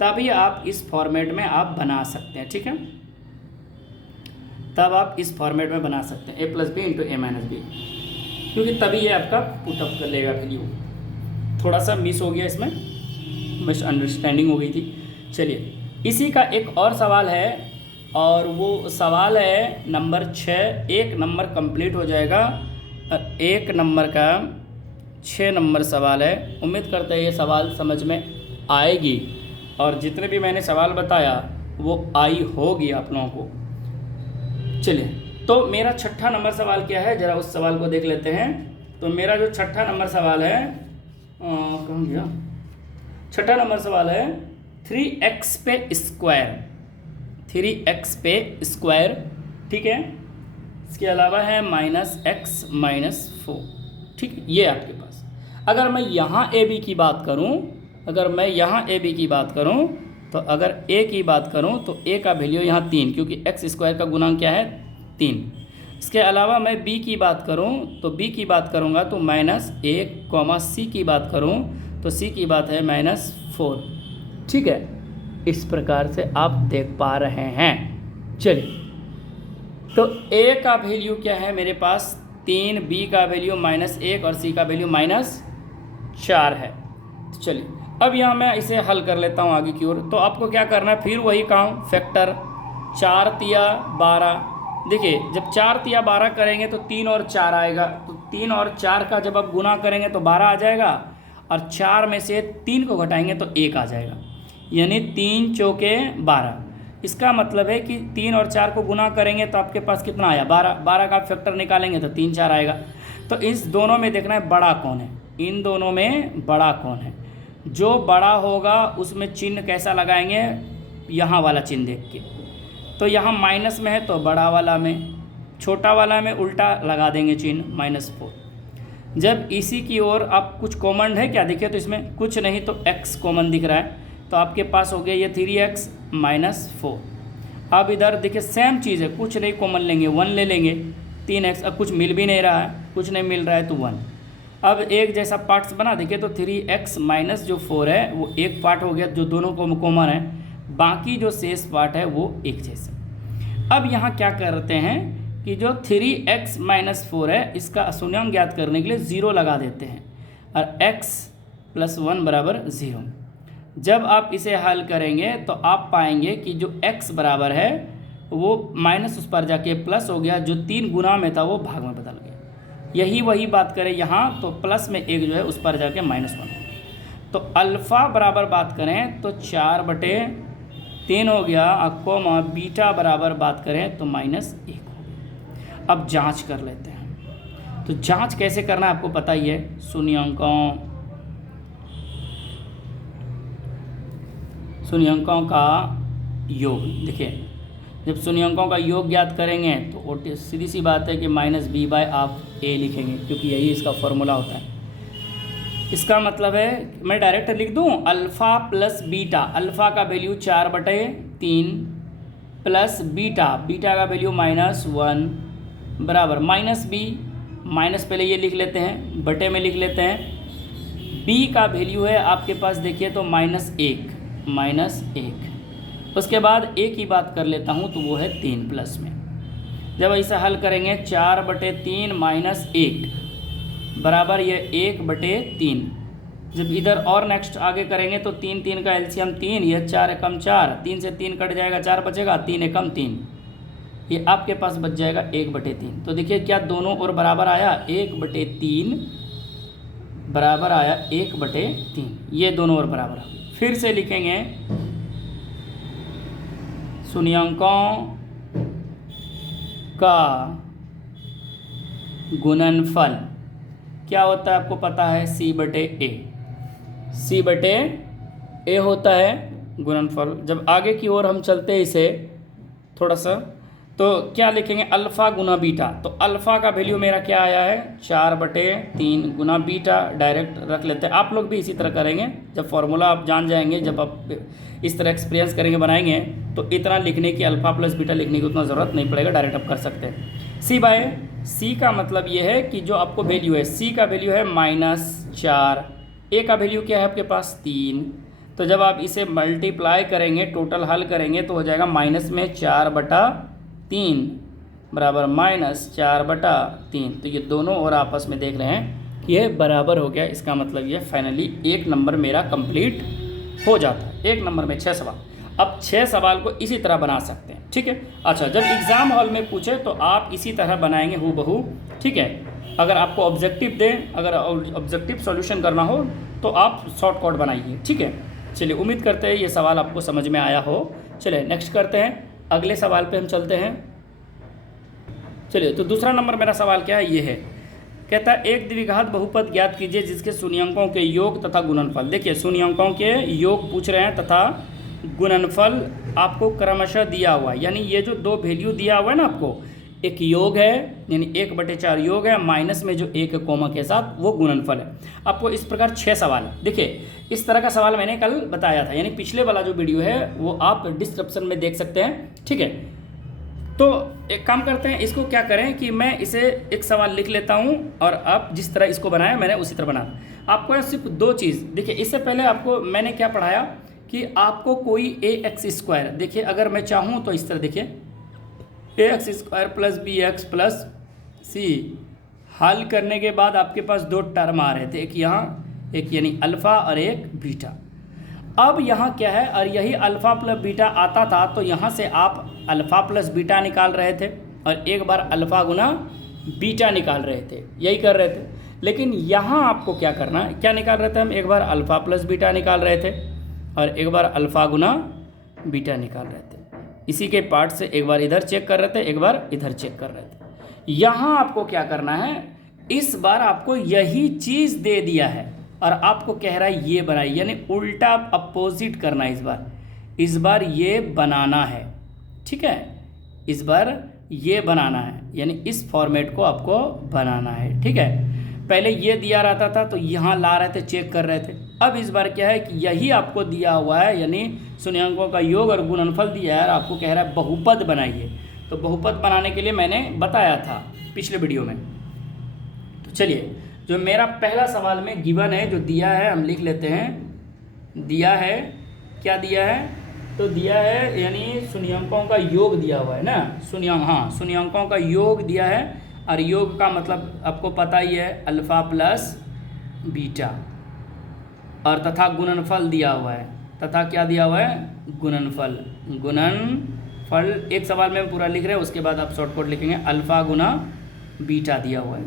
तभी आप इस फॉर्मेट में आप बना सकते हैं। ठीक है, तब आप इस फॉर्मेट में बना सकते हैं A + B × A - B, क्योंकि तभी ये आपका पुटअप कर लेगा वैल्यू। थोड़ा सा मिस हो गया, इसमें मिसअंडरस्टैंडिंग हो गई थी। चलिए, इसी का एक और सवाल है और वो सवाल है नंबर 6। 1 नंबर कंप्लीट हो जाएगा और 1 नंबर का 6 नंबर सवाल है। उम्मीद करते हैं ये सवाल समझ में आएगी और जितने भी मैंने सवाल बताया वो आई होगी आप लोगों को। चलिए, तो मेरा 6ठा नंबर सवाल क्या है, ज़रा उस सवाल को देख लेते हैं। तो मेरा जो 6ठा नंबर सवाल है, कहाँ गया, 6ठा नंबर सवाल है 3x पे स्क्वायर। ठीक है, इसके अलावा है -x - 4। ठीक है, ये आपके पास। अगर मैं यहाँ AB की बात करूँ, तो अगर A की बात करूँ तो A का वैल्यू यहाँ 3, क्योंकि x² का गुणांक क्या है, 3। इसके अलावा मैं B की बात करूँ तो B की बात करूँगा तो -1, C की बात करूँ तो C की बात है -4। ठीक है, इस प्रकार से आप देख पा रहे हैं। चलिए, तो A का वैल्यू क्या है मेरे पास 3, B का वैल्यू -1 और C का वैल्यू -4 है। चलिए, अब यहाँ मैं इसे हल कर लेता हूँ आगे की ओर। तो आपको क्या करना है, फिर वही काम, फैक्टर 4 तिया 12। देखिए, जब 4 तिया 12 करेंगे तो 3 और 4 आएगा, तो 3 और 4 का जब आप गुना करेंगे तो 12 आ जाएगा, और 4 में से 3 को घटाएंगे तो 1 आ जाएगा, यानी 3 चौके 12। इसका मतलब है कि 3 और 4 को गुना करेंगे तो आपके पास कितना आया 12, 12 का फैक्टर निकालेंगे तो 3 4 आएगा। तो इस दोनों में देखना है बड़ा कौन है, इन दोनों में बड़ा कौन है। जो बड़ा होगा उसमें चिन्ह कैसा लगाएंगे, यहाँ वाला चिन्ह देख के। तो यहाँ माइनस में है तो बड़ा वाला में, छोटा वाला में उल्टा लगा देंगे चिन्ह -4। जब इसी की ओर आप कुछ कॉमन है क्या, देखिए तो इसमें कुछ नहीं तो x कॉमन दिख रहा है, तो आपके पास हो गया ये 3x -4। अब इधर देखिए सेम चीज़ है, कुछ नहीं कॉमन लेंगे 1 ले लेंगे 3x। अब कुछ मिल भी नहीं रहा है, कुछ नहीं मिल रहा है तो 1। अब एक जैसा पार्ट्स बना, देखिए तो 3x माइनस जो 4 है वो एक पार्ट हो गया जो दोनों को कॉमन है, बाकी जो शेष पार्ट है वो एक जैसा। अब यहाँ क्या करते हैं कि जो 3x -4 है इसका शून्यांक ज्ञात करने के लिए 0 लगा देते हैं और x + 1 = 0। जब आप इसे हल करेंगे तो आप पाएंगे कि जो x बराबर है वो माइनस उस पर जाके प्लस हो गया, जो 3 गुना में था वो भाग में बदल गया। यही वही बात करें यहाँ तो प्लस में एक जो है उस पर जाके -1 हो गया। तो अल्फ़ा बराबर बात करें तो 4/3 हो गया, कोमा बीटा बराबर बात करें तो -1 हो गया। अब जांच कर लेते हैं। तो जांच कैसे करना है आपको पता ही है, शून्यांकों का योग। देखिए जब शून्यांकों का योग ज्ञात करेंगे तो सीधी सी बात है कि -b/a लिखेंगे, क्योंकि यही इसका फॉर्मूला होता है। इसका मतलब है मैं डायरेक्ट लिख दूं अल्फ़ा प्लस बीटा, अल्फ़ा का वैल्यू 4/3 प्लस बीटा, बीटा का वैल्यू -1 बराबर -b, माइनस पहले ये लिख लेते हैं, बटे में लिख लेते हैं। b का वैल्यू है आपके पास देखिए तो -1, उसके बाद a की बात कर लेता हूँ तो वो है 3 प्लस में। जब ऐसा हल करेंगे 4/3 -1 बराबर ये 1/3। जब इधर और नेक्स्ट आगे करेंगे तो 3 का एलसीएम 3, यह 4 एकम 4, 3 से 3 कट जाएगा 4 बचेगा, 3 एकम 3, ये आपके पास बच जाएगा 1/3। तो देखिए क्या दोनों ओर बराबर आया, 1/3 बराबर आया 1/3, ये दोनों ओर बराबर आ गए। फिर से लिखेंगे शून्यांकों का गुणनफल क्या होता है आपको पता है, C/A होता है गुणनफल। जब आगे की ओर हम चलते हैं इसे थोड़ा सा तो क्या लिखेंगे, अल्फ़ा गुना बीटा। तो अल्फ़ा का वैल्यू मेरा क्या आया है 4/3 गुना बीटा, डायरेक्ट रख लेते हैं। आप लोग भी इसी तरह करेंगे, जब फॉर्मूला आप जान जाएंगे, जब आप इस तरह एक्सपीरियंस करेंगे बनाएंगे तो इतना लिखने की, अल्फ़ा प्लस बीटा लिखने की उतना ज़रूरत नहीं पड़ेगा, डायरेक्ट आप कर सकते हैं। C का मतलब ये है कि जो आपको वैल्यू है, C का वैल्यू है -4, A का वैल्यू क्या है आपके पास 3। तो जब आप इसे मल्टीप्लाई करेंगे, टोटल हल करेंगे तो हो जाएगा -4/3 बराबर -4/3। तो ये दोनों और आपस में देख रहे हैं कि ये बराबर हो गया। इसका मतलब ये फाइनली 1 नंबर मेरा कंप्लीट हो जाता है। 1 नंबर में 6 सवाल। अब 6 सवाल को इसी तरह बना सकते हैं, ठीक है। अच्छा, जब एग्ज़ाम हॉल में पूछे तो आप इसी तरह बनाएंगे हूबहू, ठीक है। अगर आपको ऑब्जेक्टिव दें, अगर ऑब्जेक्टिव सॉल्यूशन करना हो तो आप शॉर्टकट बनाइए, ठीक है। चलिए, उम्मीद करते हैं ये सवाल आपको समझ में आया हो। चलिए नेक्स्ट करते हैं, अगले सवाल पे हम चलते हैं। चलिए, तो दूसरा नंबर मेरा सवाल क्या है, ये है, कहता है एक द्विघात बहुपद ज्ञात कीजिए जिसके शून्यांकों के योग तथा गुणनफल। देखिए शून्यांकों के योग पूछ रहे हैं तथा गुणनफल आपको क्रमशः दिया हुआ है, यानी ये जो 2 वैल्यू दिया हुआ है ना आपको, एक योग है यानी 1/4 योग है, माइनस में जो 1 कोमा के साथ वो गुणनफल है। आपको इस प्रकार 6 सवाल है। देखिए इस तरह का सवाल मैंने कल बताया था, यानी पिछले वाला जो वीडियो है वो आप डिस्क्रिप्शन में देख सकते हैं, ठीक है। तो एक काम करते हैं, इसको क्या करें कि मैं इसे एक सवाल लिख लेता हूं और आप जिस तरह इसको बनाया मैंने उसी तरह बना। आपको सिर्फ 2 चीज़ देखिए, इससे पहले आपको मैंने क्या पढ़ाया कि आपको कोई ax², देखिए अगर मैं चाहूँ तो इस तरह देखिए ax² + bx + c हल करने के बाद आपके पास 2 टर्म आ रहे थे, एक यहाँ, एक यानी अल्फ़ा और एक बीटा। अब यहाँ क्या है, और यही अल्फ़ा प्लस बीटा आता था तो यहाँ से आप अल्फ़ा प्लस बीटा निकाल रहे थे और एक बार अल्फ़ा गुना बीटा निकाल रहे थे, यही कर रहे थे। लेकिन यहाँ आपको क्या करना है, क्या निकाल रहे थे हम, एक बार अल्फ़ा प्लस बीटा निकाल रहे थे और एक बार अल्फ़ा गुना बीटा निकाल रहे थे। इसी के पार्ट से एक बार इधर चेक कर रहे थे, एक बार इधर चेक कर रहे थे। यहाँ आपको क्या करना है, इस बार आपको यही चीज़ दे दिया है और आपको कह रहा है ये बनाइए, यानी उल्टा अपोजिट करना है। इस बार ये बनाना है, ठीक है, इस बार ये बनाना है, यानी इस फॉर्मेट को आपको बनाना है, ठीक है। पहले ये दिया रहता था तो यहाँ ला रहे थे, चेक कर रहे थे। अब इस बार क्या है कि यही आपको दिया हुआ है, यानी शून्यंकों का योग और गुणनफल दिया है और आपको कह रहा है बहुपद बनाइए। तो बहुपद बनाने के लिए मैंने बताया था पिछले वीडियो में। तो चलिए, जो मेरा पहला सवाल में गिवन है, जो दिया है हम लिख लेते हैं। दिया है, क्या दिया है, तो दिया है यानी शून्यंकों का योग दिया हुआ है ना, शून्यंकों का योग दिया है। और योग का मतलब आपको पता ही है, अल्फ़ा प्लस बीटा, और तथा गुणनफल दिया हुआ है। तथा क्या दिया हुआ है, गुणनफल। एक सवाल में पूरा लिख रहे हैं, उसके बाद आप शॉर्टकट लिखेंगे अल्फ़ा गुना बीटा दिया हुआ है।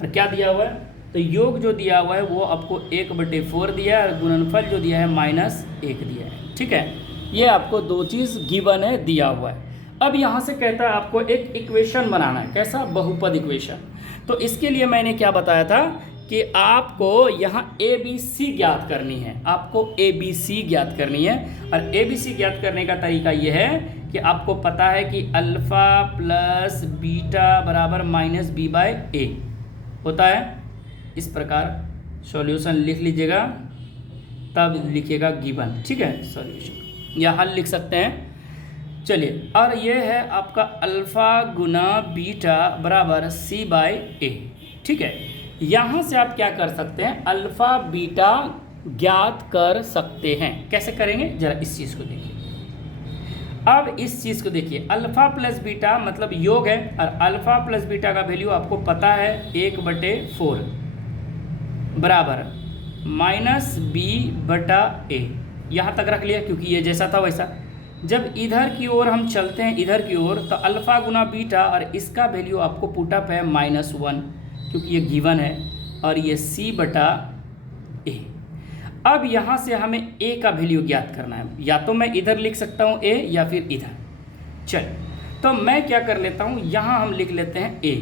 और क्या दिया हुआ है, तो योग जो दिया हुआ है वो आपको 1/4 दिया है और गुणनफल जो दिया है -1 दिया है, ठीक है। ये आपको दो चीज़ गिवन है, दिया हुआ है। अब यहाँ से कहता है आपको एक इक्वेशन बनाना है, कैसा, बहुपद इक्वेशन। तो इसके लिए मैंने क्या बताया था कि आपको यहाँ ABC ज्ञात करनी है, आपको ABC ज्ञात करनी है। और ABC ज्ञात करने का तरीका ये है कि आपको पता है कि अल्फ़ा प्लस बीटा बराबर -b/a होता है। इस प्रकार सॉल्यूशन लिख लीजिएगा, तब लिखिएगा गिवन, ठीक है, सॉल्यूशन या हल लिख सकते हैं। चलिए, और ये है आपका अल्फ़ा गुना बीटा बराबर c/a, ठीक है। यहाँ से आप क्या कर सकते हैं, अल्फ़ा बीटा ज्ञात कर सकते हैं। कैसे करेंगे, जरा इस चीज़ को देखिए। अब इस चीज़ को देखिए, अल्फ़ा प्लस बीटा मतलब योग है, और अल्फ़ा प्लस बीटा का वैल्यू आपको पता है 1/4 बराबर -b/a। यहाँ तक रख लिया, क्योंकि ये जैसा था वैसा। जब इधर की ओर हम चलते हैं, इधर की ओर, तो अल्फ़ा गुना बीटा और इसका वैल्यू आपको पुटअप है -1, क्योंकि ये गिवन है, और ये c/a। अब यहाँ से हमें a का वैल्यू ज्ञात करना है। या तो मैं इधर लिख सकता हूँ a, या फिर इधर। चल, तो मैं क्या कर लेता हूँ, यहाँ हम लिख लेते हैं a,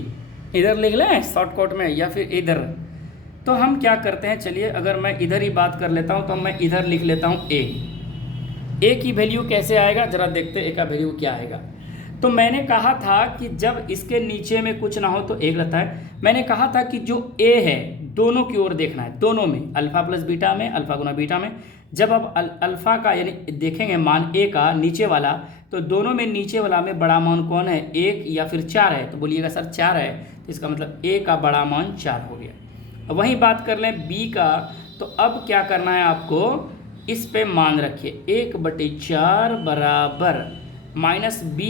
इधर लिख लें शॉर्टकट में, या फिर इधर। तो हम क्या करते हैं, चलिए, अगर मैं इधर ही बात कर लेता हूँ तो मैं इधर लिख लेता हूँ a की वैल्यू कैसे आएगा, जरा देखते हैं a का वैल्यू क्या आएगा। तो मैंने कहा था कि जब इसके नीचे में कुछ ना हो तो 1 रहता है। मैंने कहा था कि जो a है दोनों की ओर देखना है, दोनों में, अल्फ़ा प्लस बीटा में, अल्फ़ा गुना बीटा में। जब आप अल्फ़ा का यानी देखेंगे मान a का नीचे वाला, तो दोनों में नीचे वाला में बड़ा मान कौन है, 1 या फिर 4 है। तो बोलिएगा सर 4 है, तो इसका मतलब a का बड़ा मान 4 हो गया। वहीं बात कर लें b का, तो अब क्या करना है आपको, इस पे मान रखिए 1/4 बराबर -b।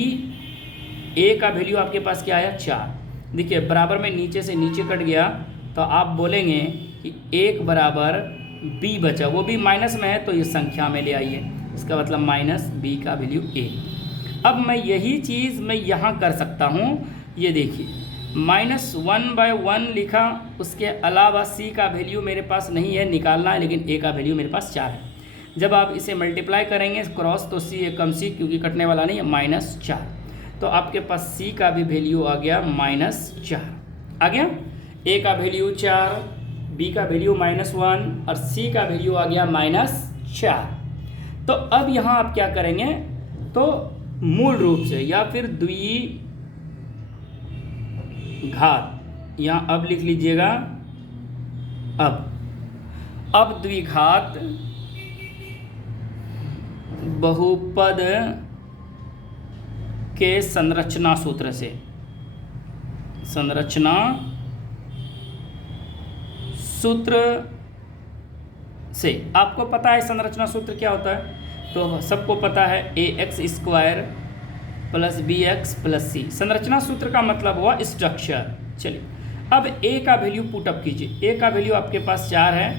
a का वैल्यू आपके पास क्या आया, 4। देखिए, बराबर में नीचे से नीचे कट गया, तो आप बोलेंगे कि 1 बराबर b बचा, वो भी माइनस में है तो ये संख्या में ले आइए, इसका मतलब -b का वैल्यू a। अब मैं यही चीज़ मैं यहाँ कर सकता हूँ। ये देखिए, -1/1 लिखा, उसके अलावा c का वैल्यू मेरे पास नहीं है, निकालना है, लेकिन a का वैल्यू मेरे पास 4 है। जब आप इसे मल्टीप्लाई करेंगे क्रॉस, तो c कम c, क्योंकि कटने वाला नहीं है, -4। तो आपके पास c का भी वैल्यू आ गया -4 आ गया। a का वैल्यू 4, b का वैल्यू -1 और c का वैल्यू आ गया -4। तो अब यहाँ आप क्या करेंगे, तो मूल रूप से या फिर द्विघात, यहाँ अब लिख लीजिएगा। अब द्विघात बहुपद के संरचना सूत्र से आपको पता है संरचना सूत्र क्या होता है, तो सबको पता है ax² + bx + c। संरचना सूत्र का मतलब हुआ स्ट्रक्चर। चलिए, अब a का वैल्यू पुटअप कीजिए। a का वैल्यू आपके पास 4 है,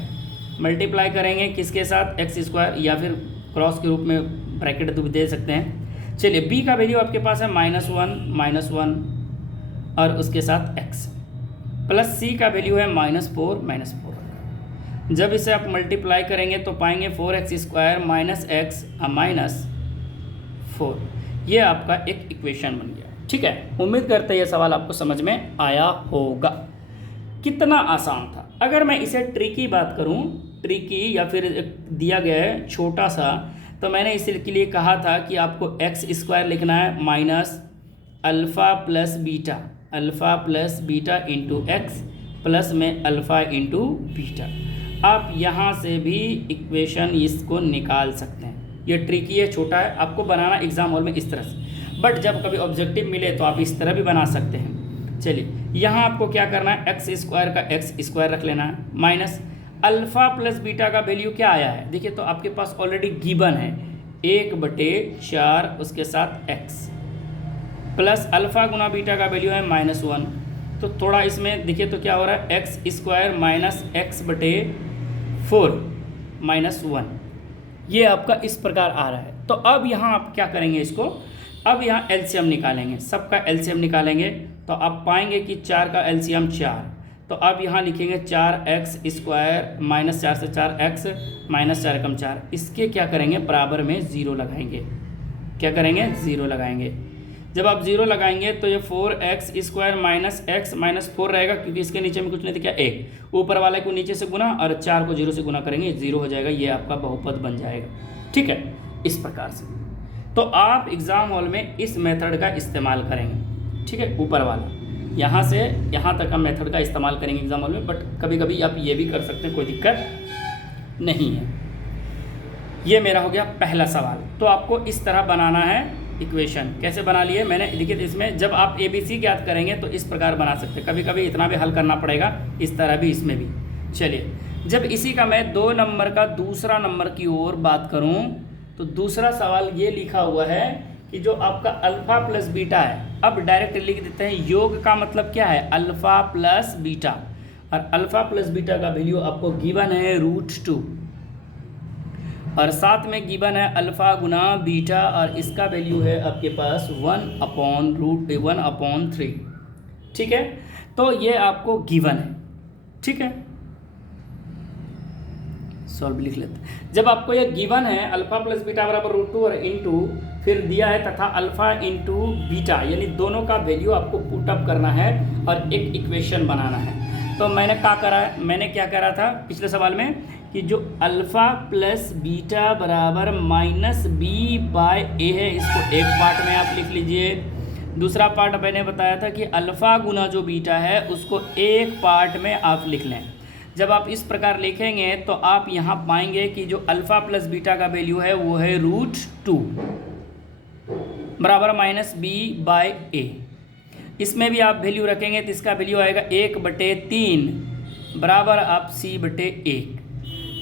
मल्टीप्लाई करेंगे किसके साथ, x², या फिर क्रॉस के रूप में ब्रैकेट भी दे सकते हैं। चलिए, b का वैल्यू आपके पास है -1 और उसके साथ x, प्लस c का वैल्यू है -4। जब इसे आप मल्टीप्लाई करेंगे तो पाएंगे 4x² - x -4। ये आपका एक इक्वेशन बन गया। ठीक है, उम्मीद करते हैं ये सवाल आपको समझ में आया होगा। कितना आसान था। अगर मैं इसे ट्रिकी बात करूं, ट्रिकी या फिर दिया गया है छोटा सा, तो मैंने इसके लिए कहा था कि आपको एक्स स्क्वायर लिखना है minus alpha plus beta into x plus में अल्फ़ा इंटू बीटा। आप यहाँ से भी इक्वेशन इसको निकाल सकते हैं। ये ट्रिकी है, छोटा है, आपको बनाना एग्जाम हॉल में इस तरह से, बट जब कभी ऑब्जेक्टिव मिले तो आप इस तरह भी बना सकते हैं। चलिए, यहाँ आपको क्या करना है, एक्स स्क्वायर का एक्स स्क्वायर रख लेना है माइनस अल्फ़ा प्लस बीटा का वैल्यू क्या आया है, देखिए तो आपके पास ऑलरेडी गिवन है 1/4 उसके साथ एक्स प्लस अल्फ़ा गुना बीटा का वैल्यू है -1। तो थोड़ा इसमें देखिए तो क्या हो रहा है, एक्स स्क्वायर माइनस x/4 -1, ये आपका इस प्रकार आ रहा है। तो अब यहाँ आप क्या करेंगे, इसको अब यहाँ एलसीएम निकालेंगे, सबका एलसीएम निकालेंगे तो आप पाएंगे कि 4 का एलसीएम 4। तो अब यहाँ लिखेंगे 4x स्क्वायर -4 से 4x -4 कम 4, इसके क्या करेंगे बराबर में 0 लगाएंगे। क्या करेंगे, 0 लगाएंगे। जब आप 0 लगाएंगे तो ये 4x square minus x minus 4 रहेगा, क्योंकि इसके नीचे में कुछ नहीं था क्या, 1 ऊपर वाले को नीचे से गुना और 4 को 0 से गुना करेंगे, 0 हो जाएगा, ये आपका बहुपद बन जाएगा। ठीक है, इस प्रकार से तो आप एग्ज़ाम हॉल में इस मेथड का इस्तेमाल करेंगे। ठीक है, ऊपर वाला यहाँ से यहाँ तक का मेथड का इस्तेमाल करेंगे एग्जाम हॉल में, बट कभी कभी आप ये भी कर सकते हैं, कोई दिक्कत नहीं है। ये मेरा हो गया पहला सवाल। तो आपको इस तरह बनाना है इक्वेशन। कैसे बना लिए मैंने, देखिए इसमें जब आप ABC ज्ञात करेंगे तो इस प्रकार बना सकते हैं, कभी कभी इतना भी हल करना पड़ेगा, इस तरह भी इसमें भी। चलिए, जब इसी का मैं 2 नंबर का दूसरा नंबर की ओर बात करूं तो दूसरा सवाल ये लिखा हुआ है कि जो आपका अल्फ़ा प्लस बीटा है, अब डायरेक्ट लिख देते हैं, योग का मतलब क्या है, अल्फ़ा प्लस बीटा, और अल्फ़ा प्लस बीटा का वैल्यू आपको गिवन है √2 और साथ में गिवन है अल्फ़ा गुना बीटा, और इसका वैल्यू है आपके पास 1/√1/3। ठीक है, तो ये आपको गिवन है। ठीक है, सॉल्व लिख लेते हैं। जब आपको ये गिवन है अल्फ़ा प्लस बीटा बराबर √2 और इंटू फिर दिया है तथा अल्फ़ा इंटू बीटा, यानी दोनों का वैल्यू आपको पुट अप करना है और एक इक्वेशन बनाना है। तो मैंने क्या करा था पिछले सवाल में कि जो अल्फ़ा प्लस बीटा बराबर -b/a है, इसको एक पार्ट में आप लिख लीजिए। दूसरा पार्ट मैंने बताया था कि अल्फ़ा गुना जो बीटा है उसको एक पार्ट में आप लिख लें। जब आप इस प्रकार लिखेंगे तो आप यहाँ पाएंगे कि जो अल्फ़ा प्लस बीटा का वैल्यू है वो है √2 बराबर -b/a। इसमें भी आप वैल्यू रखेंगे तो इसका वैल्यू आएगा 1/3 बराबर आप c/1।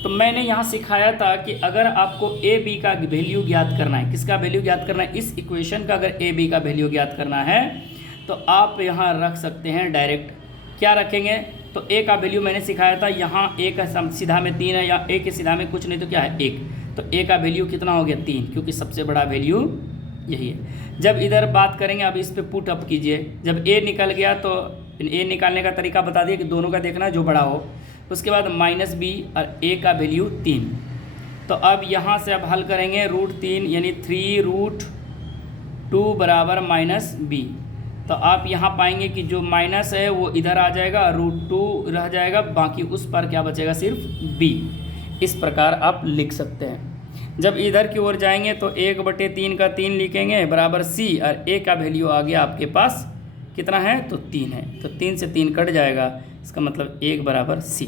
तो मैंने यहाँ सिखाया था कि अगर आपको ए बी का वैल्यू ज्ञात करना है, किसका वैल्यू ज्ञात करना है, इस इक्वेशन का अगर ए बी का वैल्यू ज्ञात करना है तो आप यहाँ रख सकते हैं डायरेक्ट। क्या रखेंगे, तो ए का वैल्यू मैंने सिखाया था, यहाँ ए का सीधा में 3 है, या ए के सीधा में कुछ नहीं तो क्या है 1, तो ए का वैल्यू कितना हो गया 3, क्योंकि सबसे बड़ा वैल्यू यही है। जब इधर बात करेंगे अब इस पे पुट अप कीजिए, जब ए निकल गया तो ए निकालने का तरीका बता दिया कि दोनों का देखना है जो बड़ा हो, उसके बाद -b और ए का वैल्यू 3। तो अब यहाँ से अब हल करेंगे √3 यानी 3√2 बराबर -b। तो आप यहाँ पाएंगे कि जो माइनस है वो इधर आ जाएगा, √2 रह जाएगा, बाकी उस पर क्या बचेगा सिर्फ b। इस प्रकार आप लिख सकते हैं। जब इधर की ओर जाएंगे तो 1/3 का 3 लिखेंगे बराबर c, और a का वैल्यू आ गया आपके पास कितना है तो 3 है, तो 3 से 3 कट जाएगा, इसका मतलब 1 बराबर c।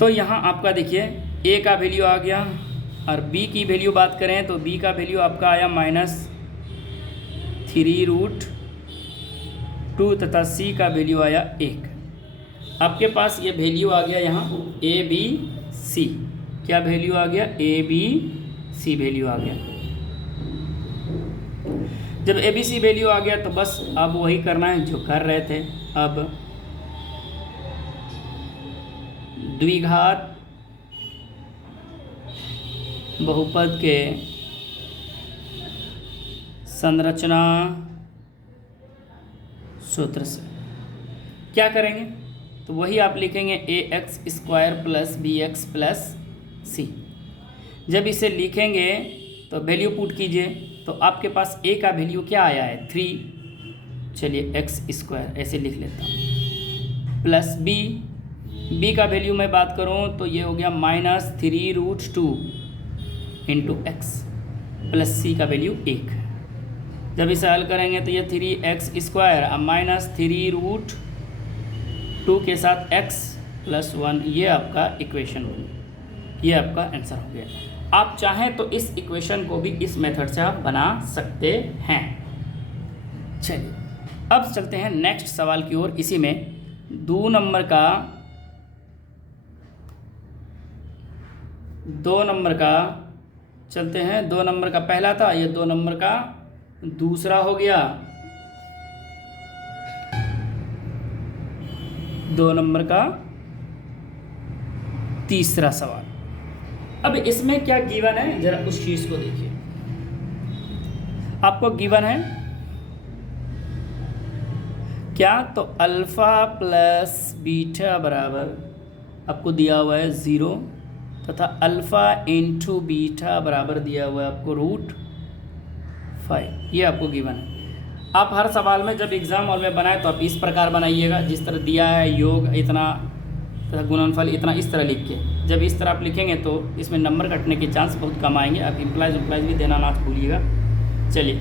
तो यहाँ आपका देखिए a का वैल्यू आ गया, और b की वैल्यू बात करें तो b का वैल्यू आपका आया -3√2 तथा c का वैल्यू आया 1। आपके पास ये वैल्यू आ गया यहाँ a b c, क्या वैल्यू आ गया a b c वैल्यू आ गया। जब a b c वैल्यू आ गया तो बस अब वही करना है जो कर रहे थे। अब द्विघात बहुपद के संरचना सूत्र से क्या करेंगे, तो वही आप लिखेंगे ax² + bx + c। जब इसे लिखेंगे तो वैल्यू पुट कीजिए, तो आपके पास a का वैल्यू क्या आया है 3, चलिए एक्स स्क्वायर ऐसे लिख लेता हूँ, प्लस b का वैल्यू मैं बात करूँ तो ये हो गया -3√2 इंटू एक्स, प्लस c का वैल्यू 1। जब इसे हल करेंगे तो ये 3x² अब -3√2 के साथ x + 1, ये आपका इक्वेशन बनी, ये आपका आंसर हो गया। आप चाहें तो इस इक्वेशन को भी इस मेथड से आप बना सकते हैं। चलिए अब चलते हैं नेक्स्ट सवाल की ओर। इसी में 2 नंबर का चलते हैं। 2 नंबर का पहला था, ये 2 नंबर का दूसरा हो गया, 2 नंबर का तीसरा सवाल। अब इसमें क्या गिवन है, जरा उस चीज को देखिए। आपको गिवन है क्या, तो अल्फा प्लस बीटा बराबर आपको दिया हुआ है 0 तथा अल्फा इंटू बीटा बराबर दिया हुआ है आपको √5, ये आपको गिवन है। आप हर सवाल में जब एग्जाम हॉल में बनाए तो आप इस प्रकार बनाइएगा, जिस तरह दिया है योग इतना तथा गुणनफल इतना, इस तरह लिख के। जब इस तरह आप लिखेंगे तो इसमें नंबर कटने के चांस बहुत कम आएंगे। आप इम्प्लाइज भी देना ना भूलिएगा। चलिए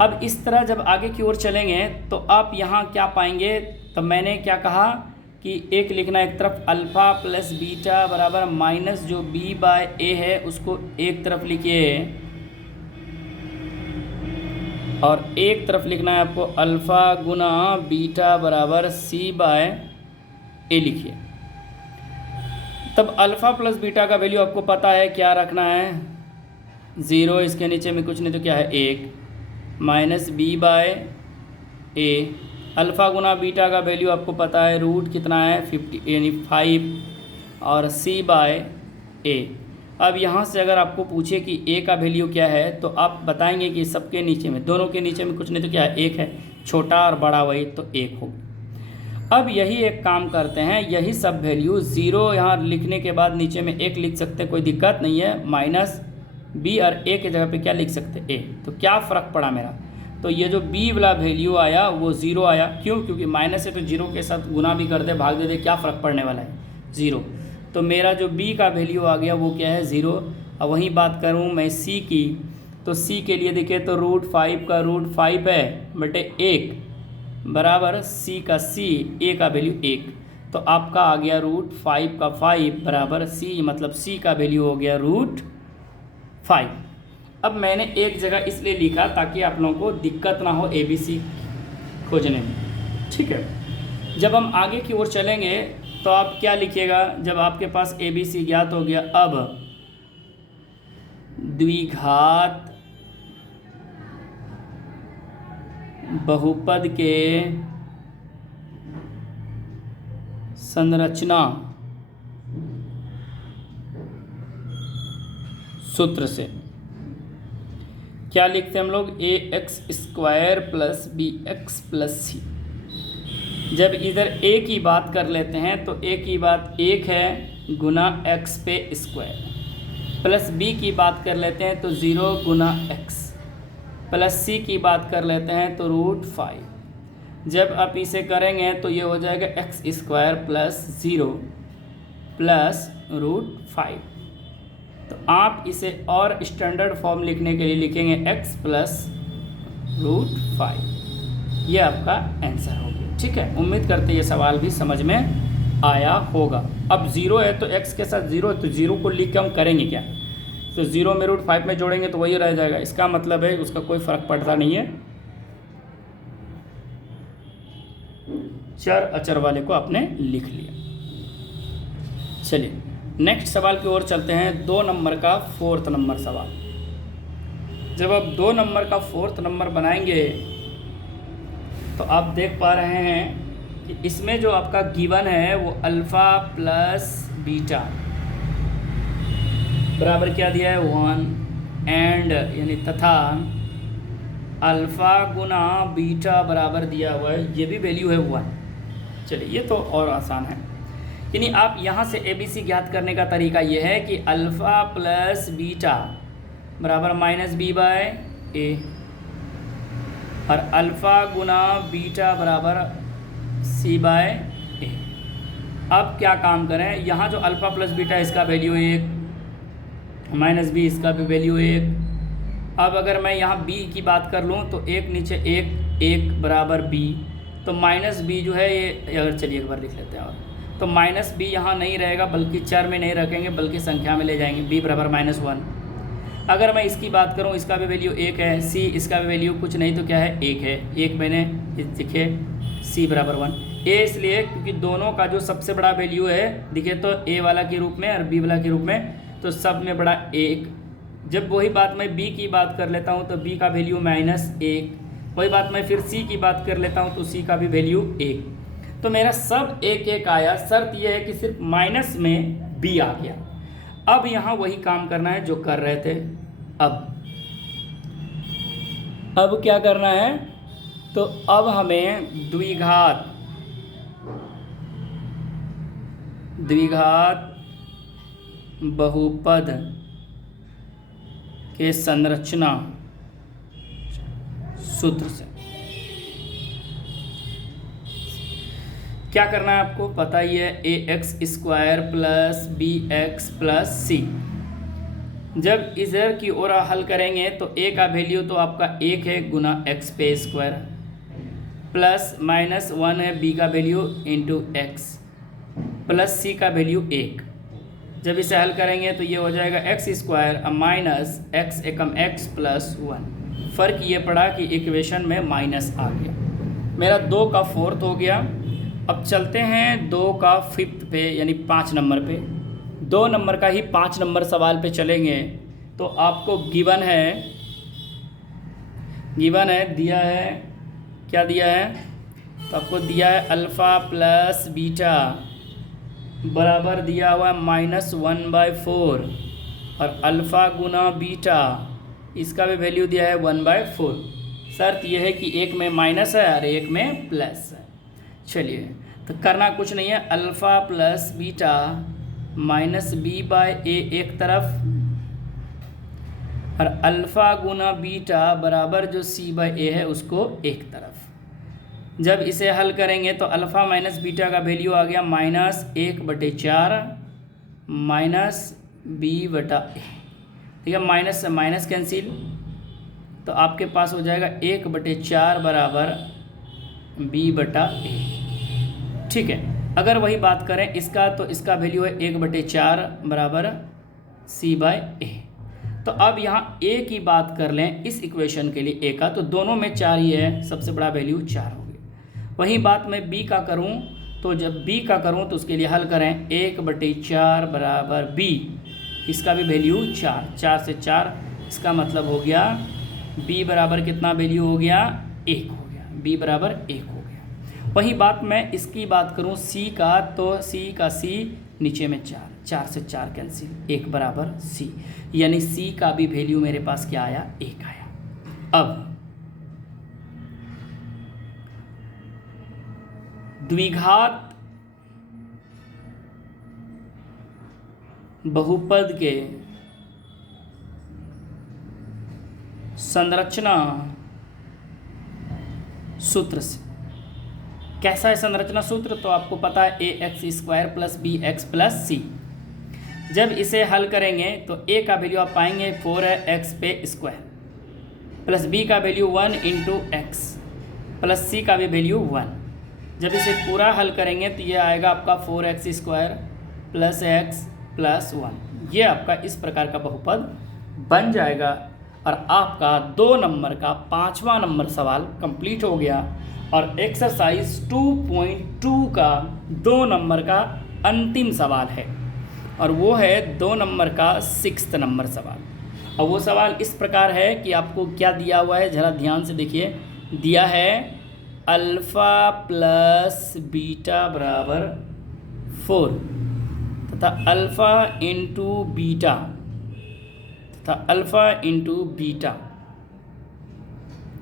अब इस तरह जब आगे की ओर चलेंगे तो आप यहाँ क्या पाएंगे, तो मैंने क्या कहा कि एक लिखना एक तरफ अल्फ़ा प्लस बीटा बराबर माइनस जो b/a है उसको एक तरफ लिखिए, और एक तरफ लिखना है आपको अल्फ़ा गुना बीटा बराबर c/a लिखिए। तब अल्फ़ा प्लस बीटा का वैल्यू आपको पता है, क्या रखना है 0, इसके नीचे में कुछ नहीं तो क्या है 1 माइनस b/a। अल्फ़ा गुना बीटा का वैल्यू आपको पता है रूट कितना है 50 यानी 5 और c/a। अब यहाँ से अगर आपको पूछे कि a का वैल्यू क्या है तो आप बताएंगे कि सबके नीचे में, दोनों के नीचे में कुछ नहीं तो क्या है 1 है, छोटा और बड़ा वही तो 1 होगा। अब यही एक काम करते हैं, यही सब वैल्यू 0 यहाँ लिखने के बाद नीचे में 1 लिख सकते हैं, कोई दिक्कत नहीं है। माइनस b और a के जगह पे क्या लिख सकते हैं a। तो क्या फ़र्क पड़ा मेरा, तो ये जो b वाला वैल्यू आया वो 0 आया। क्यों, क्योंकि माइनस है तो 0 के साथ गुना भी कर दे भाग दे दे, क्या फ़र्क पड़ने वाला है 0। तो मेरा जो b का वैल्यू आ गया वो क्या है 0। अब वहीं बात करूँ मैं c की, तो c के लिए देखिए तो √5 का √5 है बटे 1 बराबर c का c, a का वैल्यू 1, तो आपका आ गया √5 का 5 बराबर c, मतलब c का वैल्यू हो गया √5। अब मैंने एक जगह इसलिए लिखा ताकि आप लोगों को दिक्कत ना हो ABC खोजने में, ठीक है। जब हम आगे की ओर चलेंगे तो आप क्या लिखिएगा, जब आपके पास ABC ज्ञात हो गया, अब द्विघात बहुपद के संरचना सूत्र से क्या लिखते हैं हम लोग, ax² plus bx plus c। जब इधर a की बात कर लेते हैं तो a की बात 1 है गुना x पे स्क्वायर, प्लस b की बात कर लेते हैं तो 0 गुना x, प्लस c की बात कर लेते हैं तो √5। जब आप इसे करेंगे तो ये हो जाएगा x² प्लस 0 प्लस √5। तो आप इसे और स्टैंडर्ड फॉर्म लिखने के लिए लिखेंगे x प्लस √5, ये आपका आंसर हो गया, ठीक है। उम्मीद करते हैं ये सवाल भी समझ में आया होगा। अब 0 है तो x के साथ 0 है तो 0 को लिख के हम करेंगे क्या, तो 0 में √5 में जोड़ेंगे तो वही रह जाएगा। इसका मतलब है उसका कोई फ़र्क पड़ता नहीं है, चर अचर वाले को आपने लिख लिया। चलिए नेक्स्ट सवाल की ओर चलते हैं। 2 नंबर का 4th नंबर सवाल। जब आप 2 नंबर का 4th नंबर बनाएंगे तो आप देख पा रहे हैं कि इसमें जो आपका गिवन है वो अल्फ़ा प्लस बीटा बराबर क्या दिया है 1 एंड यानी तथा अल्फ़ा गुना बीटा बराबर दिया हुआ है, ये भी वैल्यू है 1। चलिए ये तो और आसान है, यानी आप यहाँ से ABC ज्ञात करने का तरीका ये है कि अल्फ़ा प्लस बीटा बराबर -b/a ए और अल्फ़ा गुना बीटा बराबर सी बाय ए। अब क्या काम करें, यहाँ जो अल्फ़ा प्लस बीटा इसका वैल्यू 1 माइनस बी इसका भी वैल्यू 1। अब अगर मैं यहाँ बी की बात कर लूँ तो 1 नीचे 1 1 बराबर बी, तो माइनस बी जो है ये, अगर चलिए एक बार लिख लेते हैं, और तो माइनस बी यहाँ नहीं रहेगा बल्कि चर में नहीं रखेंगे बल्कि संख्या में ले जाएंगे, बी बराबर -1। अगर मैं इसकी बात करूँ इसका भी वैल्यू 1 है, सी इसका भी वैल्यू कुछ नहीं तो क्या है 1 है, 1 मैंने दिखे सी बराबर 1। ए इसलिए क्योंकि दोनों का जो सबसे बड़ा वैल्यू है दिखे तो ए वाला के रूप में और बी वाला के रूप में, तो सब में बड़ा 1। जब वही बात मैं बी की बात कर लेता हूँ तो बी का वैल्यू -1, वही बात मैं फिर सी की बात कर लेता हूँ तो सी का भी वैल्यू 1। तो मेरा सब 1 1 आया, शर्त यह है कि सिर्फ माइनस में बी आ गया। अब यहाँ वही काम करना है जो कर रहे थे। अब क्या करना है, तो अब हमें द्विघात बहुपद के संरचना सूत्र से क्या करना है आपको पता ही है, ax² plus bx plus c। जब इधर की ओर हल करेंगे तो a का वैल्यू तो आपका 1 है गुना x पे स्क्वायर प्लस -1 है b का value into x plus c का वैल्यू 1। जब इसे हल करेंगे तो ये हो जाएगा x² माइनस x एकम x प्लस 1। फ़र्क ये पड़ा कि इक्वेशन में माइनस आ गया। मेरा 2 का 4th हो गया। अब चलते हैं 2 का 5th पे यानी 5 नंबर पे। 2 नंबर का ही 5 नंबर सवाल पे चलेंगे तो आपको गिवन है दिया है, क्या दिया है, तो आपको दिया है अल्फ़ा प्लस बीटा बराबर दिया हुआ है -1/4 और अल्फ़ा गुना बीटा इसका भी वैल्यू दिया है 1/4। शर्त यह है कि एक में माइनस है और एक में प्लस है। चलिए तो करना कुछ नहीं है, alpha plus beta minus b/a एक तरफ और अल्फ़ा गुना बीटा बराबर जो c/a है उसको एक तरफ। जब इसे हल करेंगे तो अल्फ़ा माइनस बीटा का वैल्यू आ गया -1/4 माइनस b/a। ठीक है, माइनस से माइनस कैंसिल तो आपके पास हो जाएगा 1/4 बराबर b/a। ठीक है, अगर वही बात करें इसका तो इसका वैल्यू है 1/4 बराबर c/a। तो अब यहाँ a की बात कर लें इस इक्वेशन के लिए a का, तो दोनों में 4 ही है, सबसे बड़ा वैल्यू 4 हो गया। वही बात मैं b का करूँ तो जब b का करूँ तो उसके लिए हल करें 1/4 बराबर b, इसका भी वैल्यू 4 से 4, इसका मतलब हो गया b बराबर कितना वैल्यू हो गया 1 हो गया, b बराबर 1 हो गया। वही बात मैं इसकी बात करूं c का, तो c का c नीचे में 4 से 4 कैंसिल, 1 बराबर c, यानी c का भी वैल्यू मेरे पास क्या आया 1 आया। अब द्विघात बहुपद के संरचना सूत्र से, कैसा है संरचना सूत्र, तो आपको पता है ax² plus bx plus c। जब इसे हल करेंगे तो a का वैल्यू आप पाएंगे 4 है x पे स्क्वायर प्लस b का value 1 into x plus c का भी वैल्यू 1। जब इसे पूरा हल करेंगे तो ये आएगा आपका 4x² प्लस x प्लस 1। ये आपका इस प्रकार का बहुपद बन जाएगा और आपका 2 नंबर का 5वां नंबर सवाल कंप्लीट हो गया। और एक्सरसाइज 2.2 का 2 नंबर का अंतिम सवाल है और वो है 2 नंबर का 6th नंबर सवाल। और वो सवाल इस प्रकार है कि आपको क्या दिया हुआ है, ज़रा ध्यान से देखिए। दिया है अल्फ़ा प्लस बीटा बराबर 4 तथा अल्फ़ा इंटू बीटा तथा अल्फ़ा इंटू बीटा।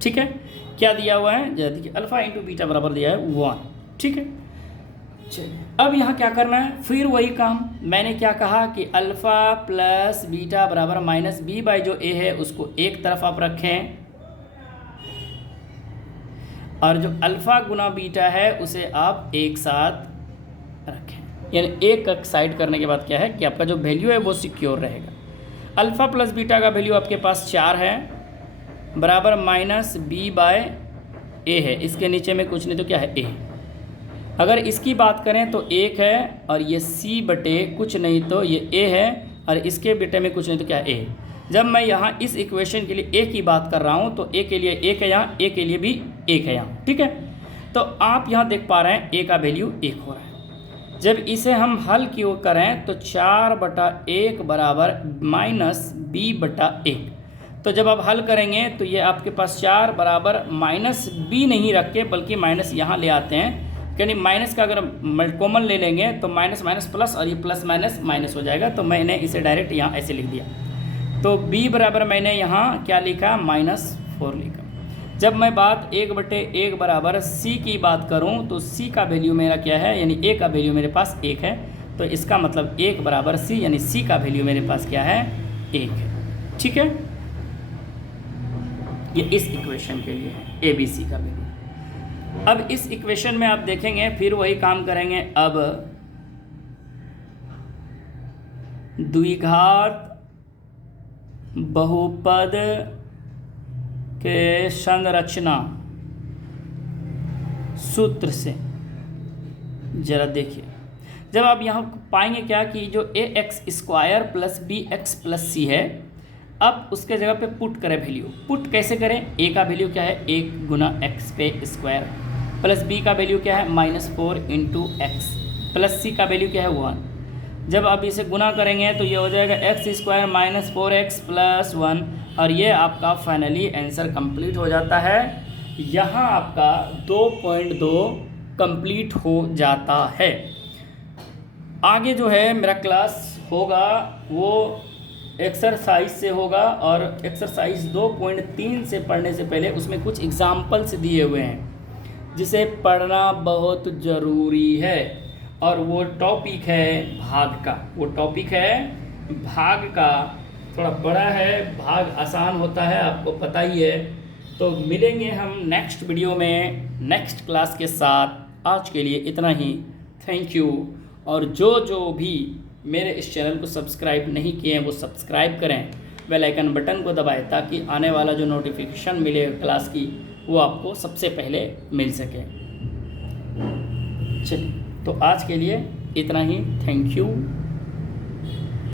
ठीक है, क्या दिया हुआ है, देखिए अल्फ़ा इंटू बीटा बराबर दिया है 1। ठीक है, चलिए अब यहाँ क्या करना है, फिर वही काम मैंने क्या कहा कि अल्फ़ा प्लस बीटा बराबर -b/a है उसको एक तरफ आप रखें और जो अल्फ़ा गुना बीटा है उसे आप एक साथ रखें, यानी एक साइड करने के बाद क्या है कि आपका जो वैल्यू है वो सिक्योर रहेगा। अल्फ़ा प्लस बीटा का वैल्यू आपके पास 4 है, बराबर माइनस बी बाय ए है। इसके नीचे में कुछ नहीं तो क्या है, ए। अगर इसकी बात करें तो 1 है, और ये सी बटे कुछ नहीं तो ये ए है, और इसके बेटे में कुछ नहीं तो क्या है, ए। जब मैं यहाँ इस इक्वेशन के लिए ए की बात कर रहा हूँ तो ए के लिए 1 है यहाँ, ए के लिए भी 1 है यहाँ, ठीक है। तो आप यहाँ देख पा रहे हैं ए का वैल्यू 1 हो रहा है। जब इसे हम हल क्यों करें तो 4/1 बराबर माइनस बी बटा 1। तो जब आप हल करेंगे तो ये आपके पास 4 बराबर माइनस बी नहीं रख के बल्कि माइनस यहाँ ले आते हैं, यानी माइनस का अगर कॉमन ले लेंगे तो माइनस माइनस प्लस, और ये प्लस माइनस माइनस हो जाएगा। तो मैंने इसे डायरेक्ट यहाँ ऐसे लिख दिया। तो b बराबर मैंने यहाँ क्या लिखा, -4 लिखा। जब मैं बात 1/1 बराबर c की बात करूँ तो c का वैल्यू मेरा क्या है, यानी a का वैल्यू मेरे पास 1 है। तो इसका मतलब 1 बराबर c, यानी c का वैल्यू मेरे पास क्या है, 1 है, ठीक है। ये इस इक्वेशन के लिए है, ए बी सी का वैल्यू। अब इस इक्वेशन में आप देखेंगे फिर वही काम करेंगे। अब द्विघात बहुपद के संरचना सूत्र से जरा देखिए। जब आप यहाँ पाएंगे क्या कि जो ax² प्लस bx+c है, अब उसके जगह पे पुट करें वैल्यू। पुट कैसे करें, a का वैल्यू क्या है, 1 गुना x पे स्क्वायर, प्लस b का वैल्यू क्या है, -4 इंटू x, प्लस c का वैल्यू क्या है, 1। जब आप इसे गुना करेंगे तो ये हो जाएगा x² -4x + 1, और ये आपका फाइनली आंसर कंप्लीट हो जाता है। यहाँ आपका 2.2 कंप्लीट हो जाता है। आगे जो है मेरा क्लास होगा वो एक्सरसाइज से होगा, और एक्सरसाइज 2.3 से पढ़ने से पहले उसमें कुछ एग्जाम्पल्स दिए हुए हैं जिसे पढ़ना बहुत ज़रूरी है। और वो टॉपिक है भाग का, वो टॉपिक है भाग का। थोड़ा बड़ा है, भाग आसान होता है, आपको पता ही है। तो मिलेंगे हम नेक्स्ट वीडियो में नेक्स्ट क्लास के साथ। आज के लिए इतना ही, थैंक यू। और जो भी मेरे इस चैनल को सब्सक्राइब नहीं किए हैं वो सब्सक्राइब करें, बेल आइकन बटन को दबाएं ताकि आने वाला जो नोटिफिकेशन मिले क्लास की वो आपको सबसे पहले मिल सके। चलिए, तो आज के लिए इतना ही, थैंक यू।